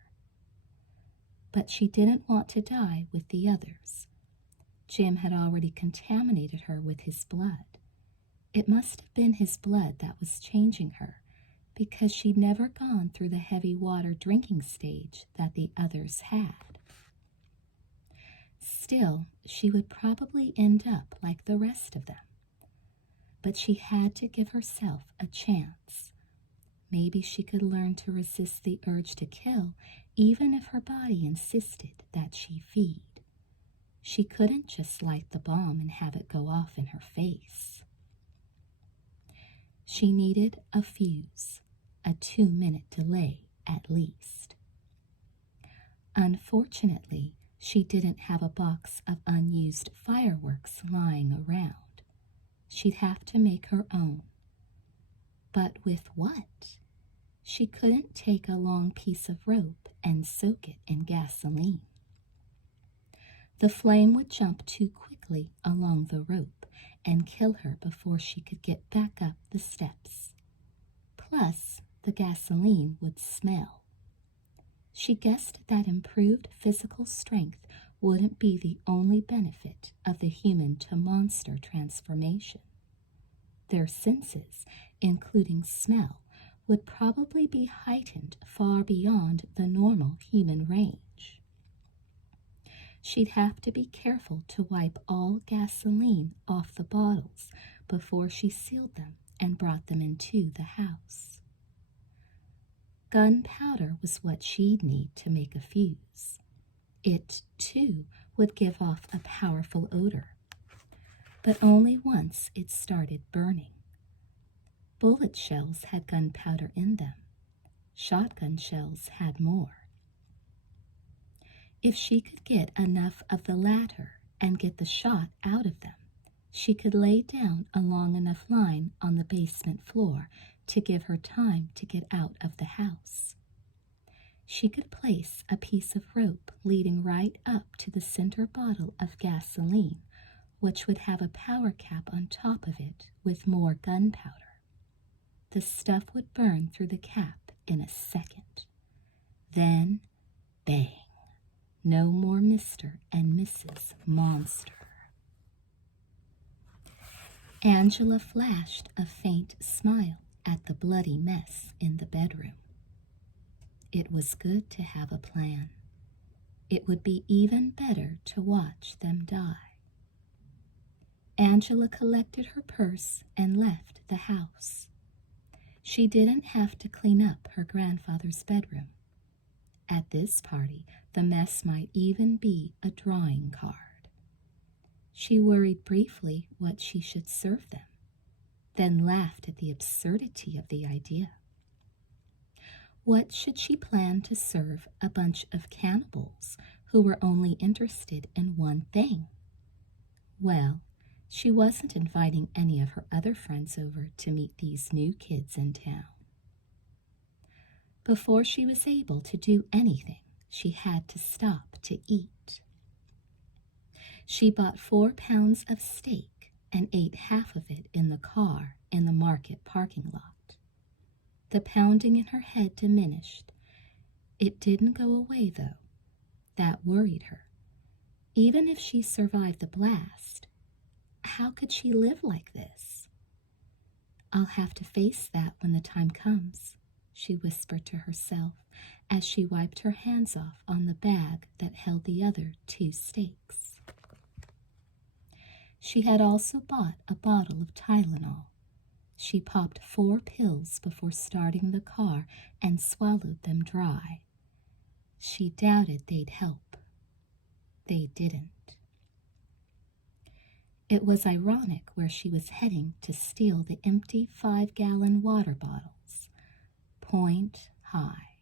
but she didn't want to die with the others. Jim had already contaminated her with his blood. It must have been his blood that was changing her, because she'd never gone through the heavy water drinking stage that the others had. Still, she would probably end up like the rest of them. But she had to give herself a chance. Maybe she could learn to resist the urge to kill, even if her body insisted that she feed. She couldn't just light the bomb and have it go off in her face. She needed a fuse, a 2-minute delay at least. Unfortunately, she didn't have a box of unused fireworks lying around. She'd have to make her own. But with what? She couldn't take a long piece of rope and soak it in gasoline. The flame would jump too quickly along the rope and kill her before she could get back up the steps. Plus, the gasoline would smell. She guessed that improved physical strength wouldn't be the only benefit of the human-to-monster transformation. Their senses, including smell, would probably be heightened far beyond the normal human range. She'd have to be careful to wipe all gasoline off the bottles before she sealed them and brought them into the house. Gunpowder was what she'd need to make a fuse. It, too, would give off a powerful odor, but only once it started burning. Bullet shells had gunpowder in them. Shotgun shells had more. If she could get enough of the latter and get the shot out of them, she could lay down a long enough line on the basement floor to give her time to get out of the house. She could place a piece of rope leading right up to the center bottle of gasoline, which would have a power cap on top of it with more gunpowder. The stuff would burn through the cap in a second. Then, bang! No more Mr. and Mrs. Monster. Angela flashed a faint smile at the bloody mess in the bedroom. It was good to have a plan. It would be even better to watch them die. Angela collected her purse and left the house. She didn't have to clean up her grandfather's bedroom. At this party, the mess might even be a drawing card. She worried briefly what she should serve them, then laughed at the absurdity of the idea. What should she plan to serve a bunch of cannibals who were only interested in one thing? Well, she wasn't inviting any of her other friends over to meet these new kids in town. Before she was able to do anything, she had to stop to eat. She bought 4 pounds of steak and ate half of it in the car in the market parking lot. The pounding in her head diminished. It didn't go away, though. That worried her. Even if she survived the blast, how could she live like this? I'll have to face that when the time comes, she whispered to herself as she wiped her hands off on the bag that held the other 2 steaks. She had also bought a bottle of Tylenol. She popped 4 pills before starting the car and swallowed them dry. She doubted they'd help. They didn't. It was ironic where she was heading to steal the empty 5-gallon water bottles. Point high.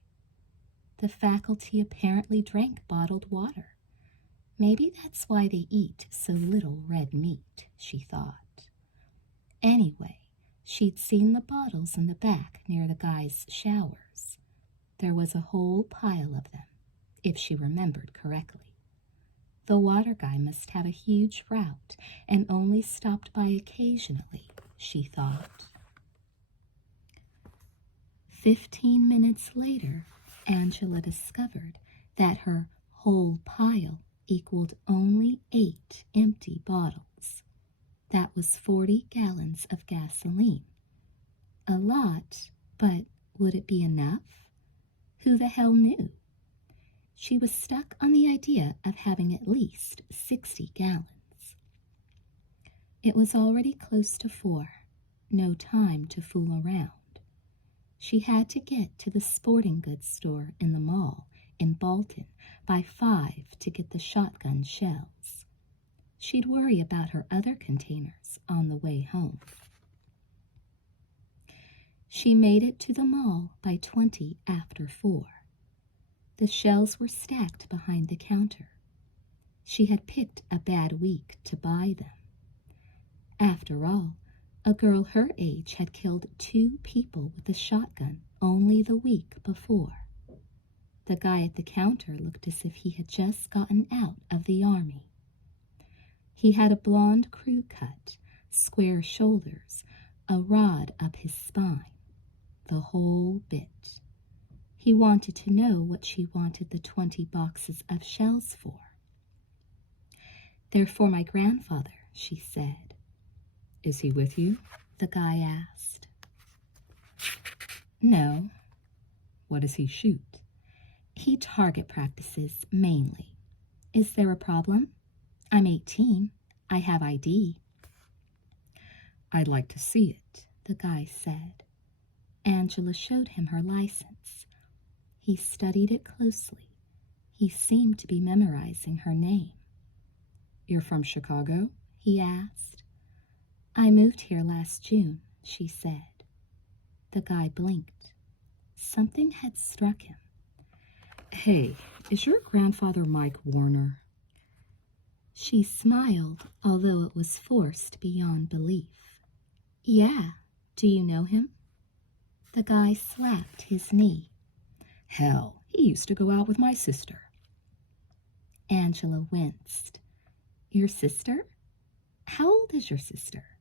The faculty apparently drank bottled water. Maybe that's why they eat so little red meat, she thought. Anyway, she'd seen the bottles in the back near the guys' showers. There was a whole pile of them, if she remembered correctly. The water guy must have a huge route and only stopped by occasionally, she thought. 15 minutes later, Angela discovered that her whole pile equaled only 8 empty bottles. That was 40 gallons of gasoline. A lot, but would it be enough? Who the hell knew? She was stuck on the idea of having at least 60 gallons. It was already close to 4. No time to fool around. She had to get to the sporting goods store in the mall in Bolton by 5 to get the shotgun shells. She'd worry about her other containers on the way home. She made it to the mall by 20 after 4. The shells were stacked behind the counter. She had picked a bad week to buy them. After all, a girl her age had killed 2 people with a shotgun only the week before. The guy at the counter looked as if he had just gotten out of the army. He had a blonde crew cut, square shoulders, a rod up his spine, the whole bit. He wanted to know what she wanted the 20 boxes of shells for. "They're for my grandfather," she said. "Is he with you?" the guy asked. "No." "What does he shoot?" "He target practices, mainly. Is there a problem? I'm 18. I have ID. "I'd like to see it," the guy said. Angela showed him her license. He studied it closely. He seemed to be memorizing her name. "You're from Chicago?" he asked. "I moved here last June," she said. The guy blinked. Something had struck him. "Hey, is your grandfather Mike Warner?" She smiled, although it was forced beyond belief. "Yeah, do you know him?" The guy slapped his knee. "Hell, he used to go out with my sister." Angela winced. "Your sister? How old is your sister?"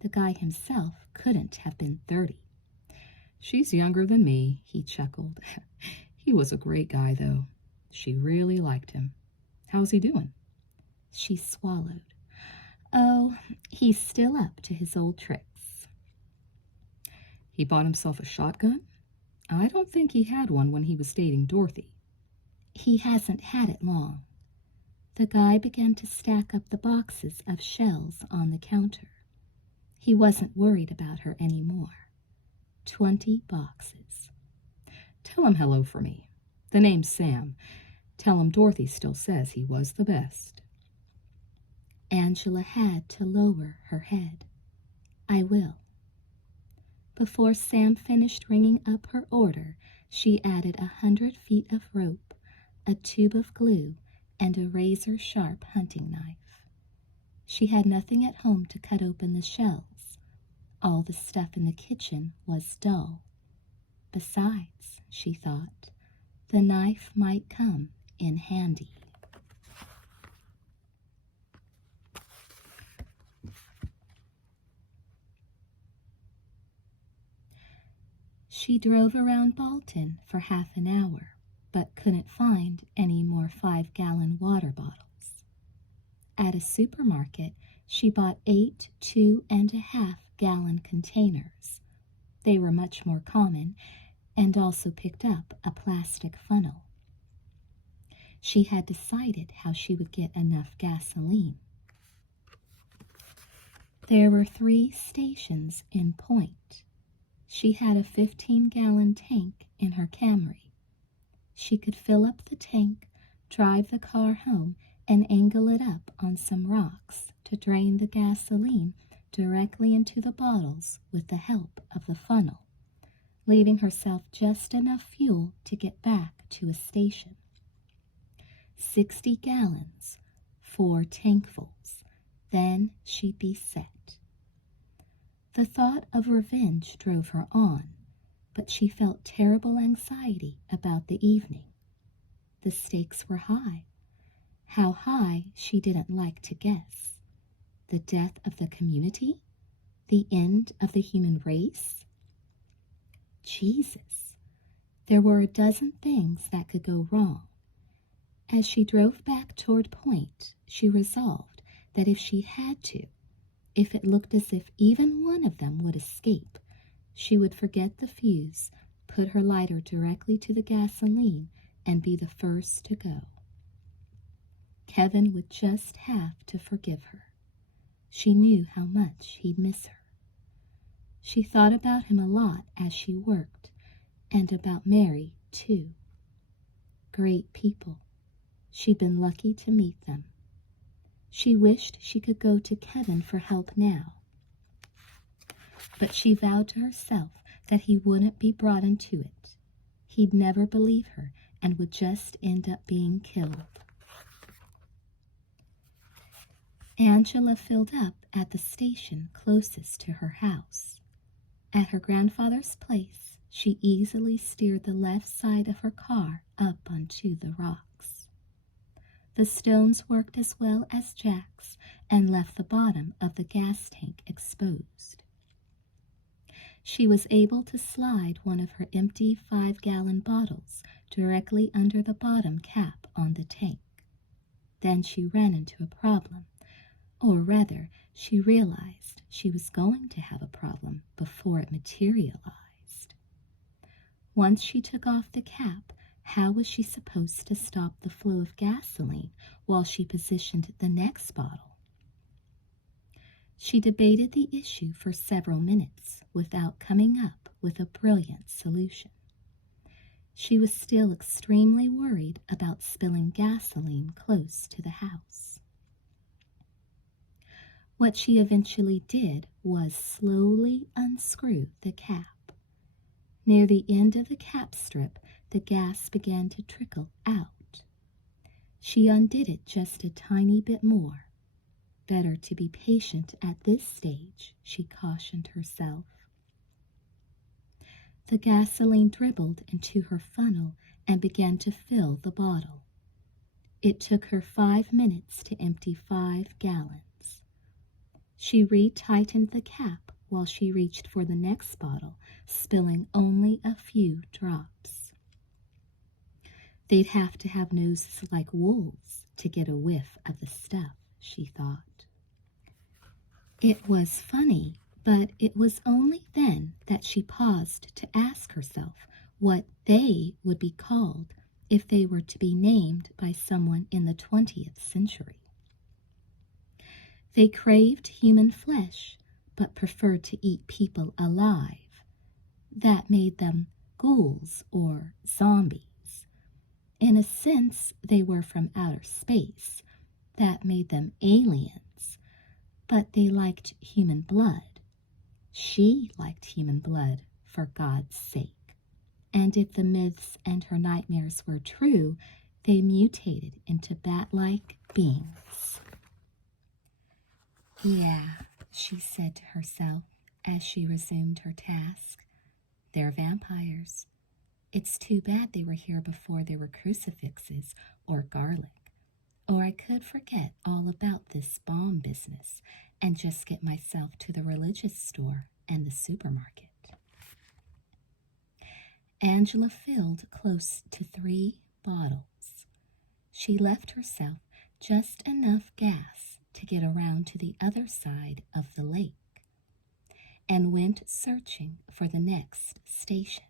The guy himself couldn't have been 30. "She's younger than me," he chuckled. "He was a great guy, though. She really liked him. How's he doing?" She swallowed. "Oh, he's still up to his old tricks." "He bought himself a shotgun? I don't think he had one when he was dating Dorothy." "He hasn't had it long." The guy began to stack up the boxes of shells on the counter. He wasn't worried about her anymore. 20 boxes. "Tell him hello for me. The name's Sam. Tell him Dorothy still says he was the best." Angela had to lower her head. "I will." Before Sam finished ringing up her order, she added 100 feet of rope, a tube of glue, and a razor-sharp hunting knife. She had nothing at home to cut open the shells. All the stuff in the kitchen was dull. Besides, she thought, the knife might come in handy. She drove around Bolton for half an hour, but couldn't find any more 5-gallon water bottles. At a supermarket, she bought 8 2.5-gallon containers. They were much more common, and also picked up a plastic funnel. She had decided how she would get enough gasoline. There were 3 stations in Point. She had a 15-gallon tank in her Camry. She could fill up the tank, drive the car home, and angle it up on some rocks to drain the gasoline directly into the bottles with the help of the funnel, leaving herself just enough fuel to get back to a station. 60 gallons, 4 tankfuls, then she'd be set. The thought of revenge drove her on, but she felt terrible anxiety about the evening. The stakes were high. How high she didn't like to guess. The death of the community? The end of the human race? Jesus, there were a dozen things that could go wrong. As she drove back toward Point, she resolved that if she had to, if it looked as if even one of them would escape, she would forget the fuse, put her lighter directly to the gasoline, and be the first to go. Kevin would just have to forgive her. She knew how much he'd miss her. She thought about him a lot as she worked, and about Mary, too. Great people. She'd been lucky to meet them. She wished she could go to Kevin for help now. But she vowed to herself that he wouldn't be brought into it. He'd never believe her and would just end up being killed. Angela filled up at the station closest to her house. At her grandfather's place, she easily steered the left side of her car up onto the rocks. The stones worked as well as jacks and left the bottom of the gas tank exposed. She was able to slide one of her empty 5-gallon bottles directly under the bottom cap on the tank. Then she ran into a problem. Or rather, she realized she was going to have a problem before it materialized. Once she took off the cap, how was she supposed to stop the flow of gasoline while she positioned the next bottle? She debated the issue for several minutes without coming up with a brilliant solution. She was still extremely worried about spilling gasoline close to the house. What she eventually did was slowly unscrew the cap. Near the end of the cap strip, the gas began to trickle out. She undid it just a tiny bit more. Better to be patient at this stage, she cautioned herself. The gasoline dribbled into her funnel and began to fill the bottle. It took her 5 minutes to empty 5 gallons. She retightened the cap while she reached for the next bottle, spilling only a few drops. They'd have to have noses like wolves to get a whiff of the stuff, she thought. It was funny, but it was only then that she paused to ask herself what they would be called if they were to be named by someone in the 20th century. They craved human flesh, but preferred to eat people alive. That made them ghouls or zombies. In a sense, they were from outer space. That made them aliens. But they liked human blood. She liked human blood, for God's sake. And if the myths and her nightmares were true, they mutated into bat-like beings. Yeah, she said to herself as she resumed her task. They're vampires. It's too bad they were here before there were crucifixes or garlic. Or I could forget all about this bomb business and just get myself to the religious store and the supermarket. Angela filled close to 3 bottles. She left herself just enough gas to get around to the other side of the lake and went searching for the next station.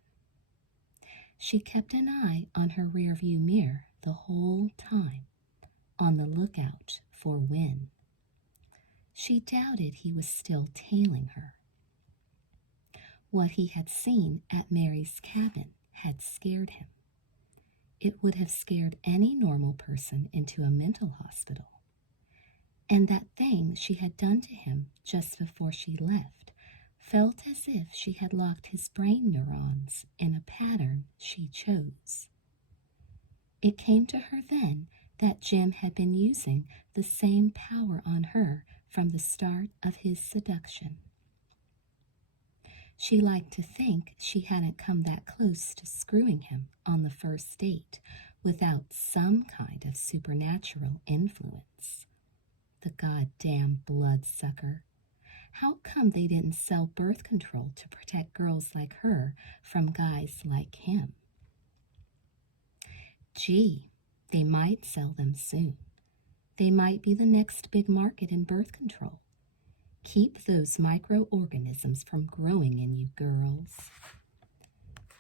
She kept an eye on her rearview mirror the whole time, on the lookout for Wynne. She doubted he was still tailing her. What he had seen at Mary's cabin had scared him. It would have scared any normal person into a mental hospital. And that thing she had done to him just before she left felt as if she had locked his brain neurons in a pattern she chose. It came to her then that Jim had been using the same power on her from the start of his seduction. She liked to think she hadn't come that close to screwing him on the first date without some kind of supernatural influence. The goddamn bloodsucker. How come they didn't sell birth control to protect girls like her from guys like him? Gee, They might sell them soon. They might be the next big market in birth control. Keep those microorganisms from growing in you, girls.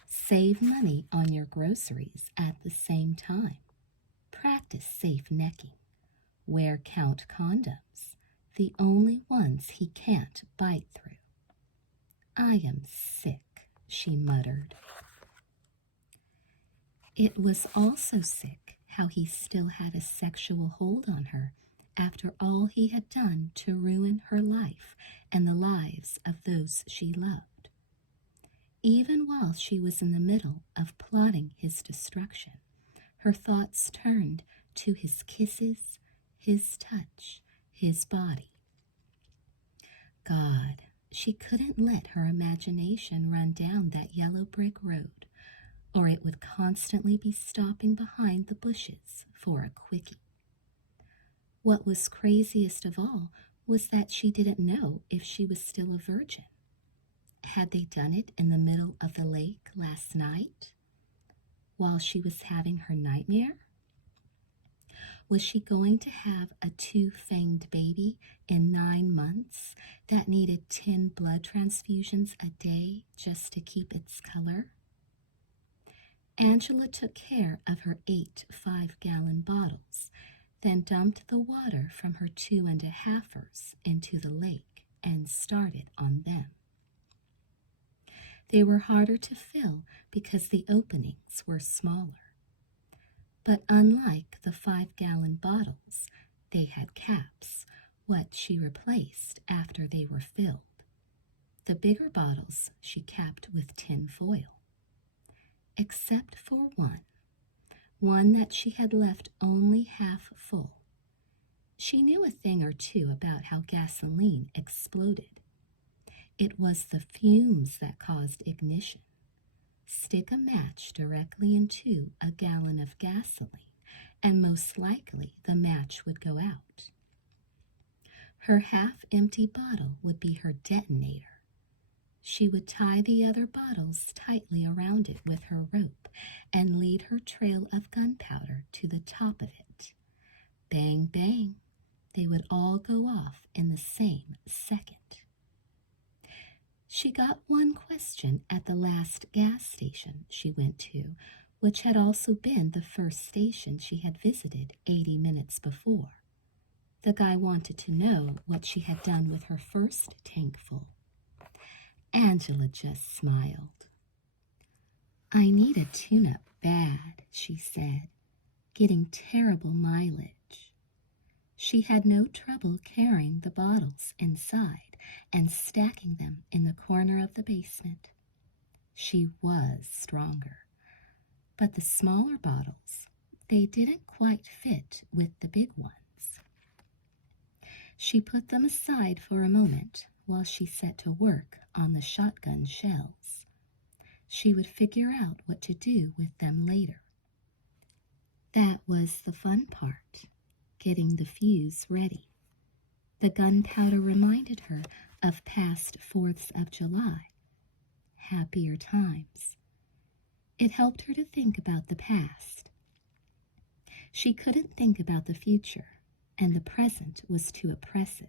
Save money on your groceries at the same time. Practice safe necking. Wear count condoms, the only ones he can't bite through. I am sick, she muttered. It was also sick how he still had a sexual hold on her after all he had done to ruin her life and the lives of those she loved. Even while she was in the middle of plotting his destruction, her thoughts turned to his kisses, his touch, his body. God, she couldn't let her imagination run down that yellow brick road, or it would constantly be stopping behind the bushes for a quickie. What was craziest of all was that she didn't know if she was still a virgin. Had they done it in the middle of the lake last night, while she was having her nightmare? Was she going to have a two-fanged baby in 9 months that needed 10 blood transfusions a day just to keep its color? Angela took care of her 8 5-gallon bottles, then dumped the water from her 2.5ers into the lake and started on them. They were harder to fill because the openings were smaller. But unlike the 5-gallon bottles, they had caps, what she replaced after they were filled. The bigger bottles she capped with tin foil. Except for one that she had left only half full. She knew a thing or two about how gasoline exploded. It was the fumes that caused ignition. Stick a match directly into a gallon of gasoline, and most likely the match would go out. Her half-empty bottle would be her detonator. She would tie the other bottles tightly around it with her rope and lead her trail of gunpowder to the top of it. Bang, bang, they would all go off in the same second. She got one question at the last gas station she went to, which had also been the first station she had visited 80 minutes before. The guy wanted to know what she had done with her first tankful. Angela just smiled. I need a tune-up bad, she said, getting terrible mileage. She had no trouble carrying the bottles inside and stacking them in the corner of the basement. She was stronger. But the smaller bottles, they didn't quite fit with the big ones. She put them aside for a moment while she set to work on the shotgun shells. She would figure out what to do with them later. That was the fun part, getting the fuse ready. The gunpowder reminded her of past 4th of July. Happier times. It helped her to think about the past. She couldn't think about the future, and the present was too oppressive.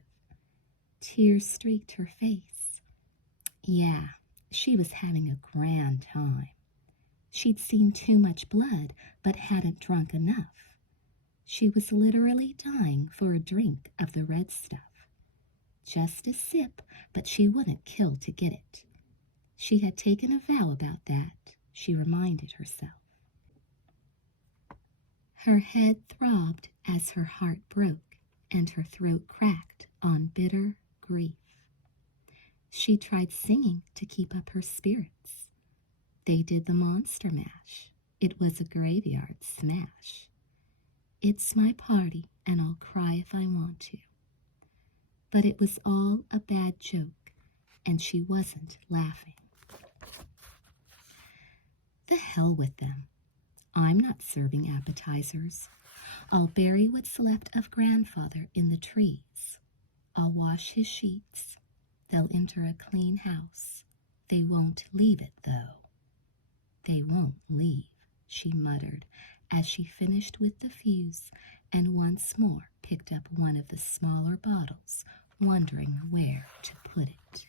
Tears streaked her face. Yeah, she was having a grand time. She'd seen too much blood, but hadn't drunk enough. She was literally dying for a drink of the red stuff. Just a sip, but she wouldn't kill to get it. She had taken a vow about that, she reminded herself. Her head throbbed as her heart broke and her throat cracked on bitter grief. She tried singing to keep up her spirits. They did the monster mash. It was a graveyard smash. It's my party, and I'll cry if I want to. But it was all a bad joke, and she wasn't laughing. The hell with them. I'm not serving appetizers. I'll bury what's left of grandfather in the trees. I'll wash his sheets. They'll enter a clean house. They won't leave it, though. They won't leave. she muttered as she finished with the fuse and once more picked up one of the smaller bottles, wondering where to put it.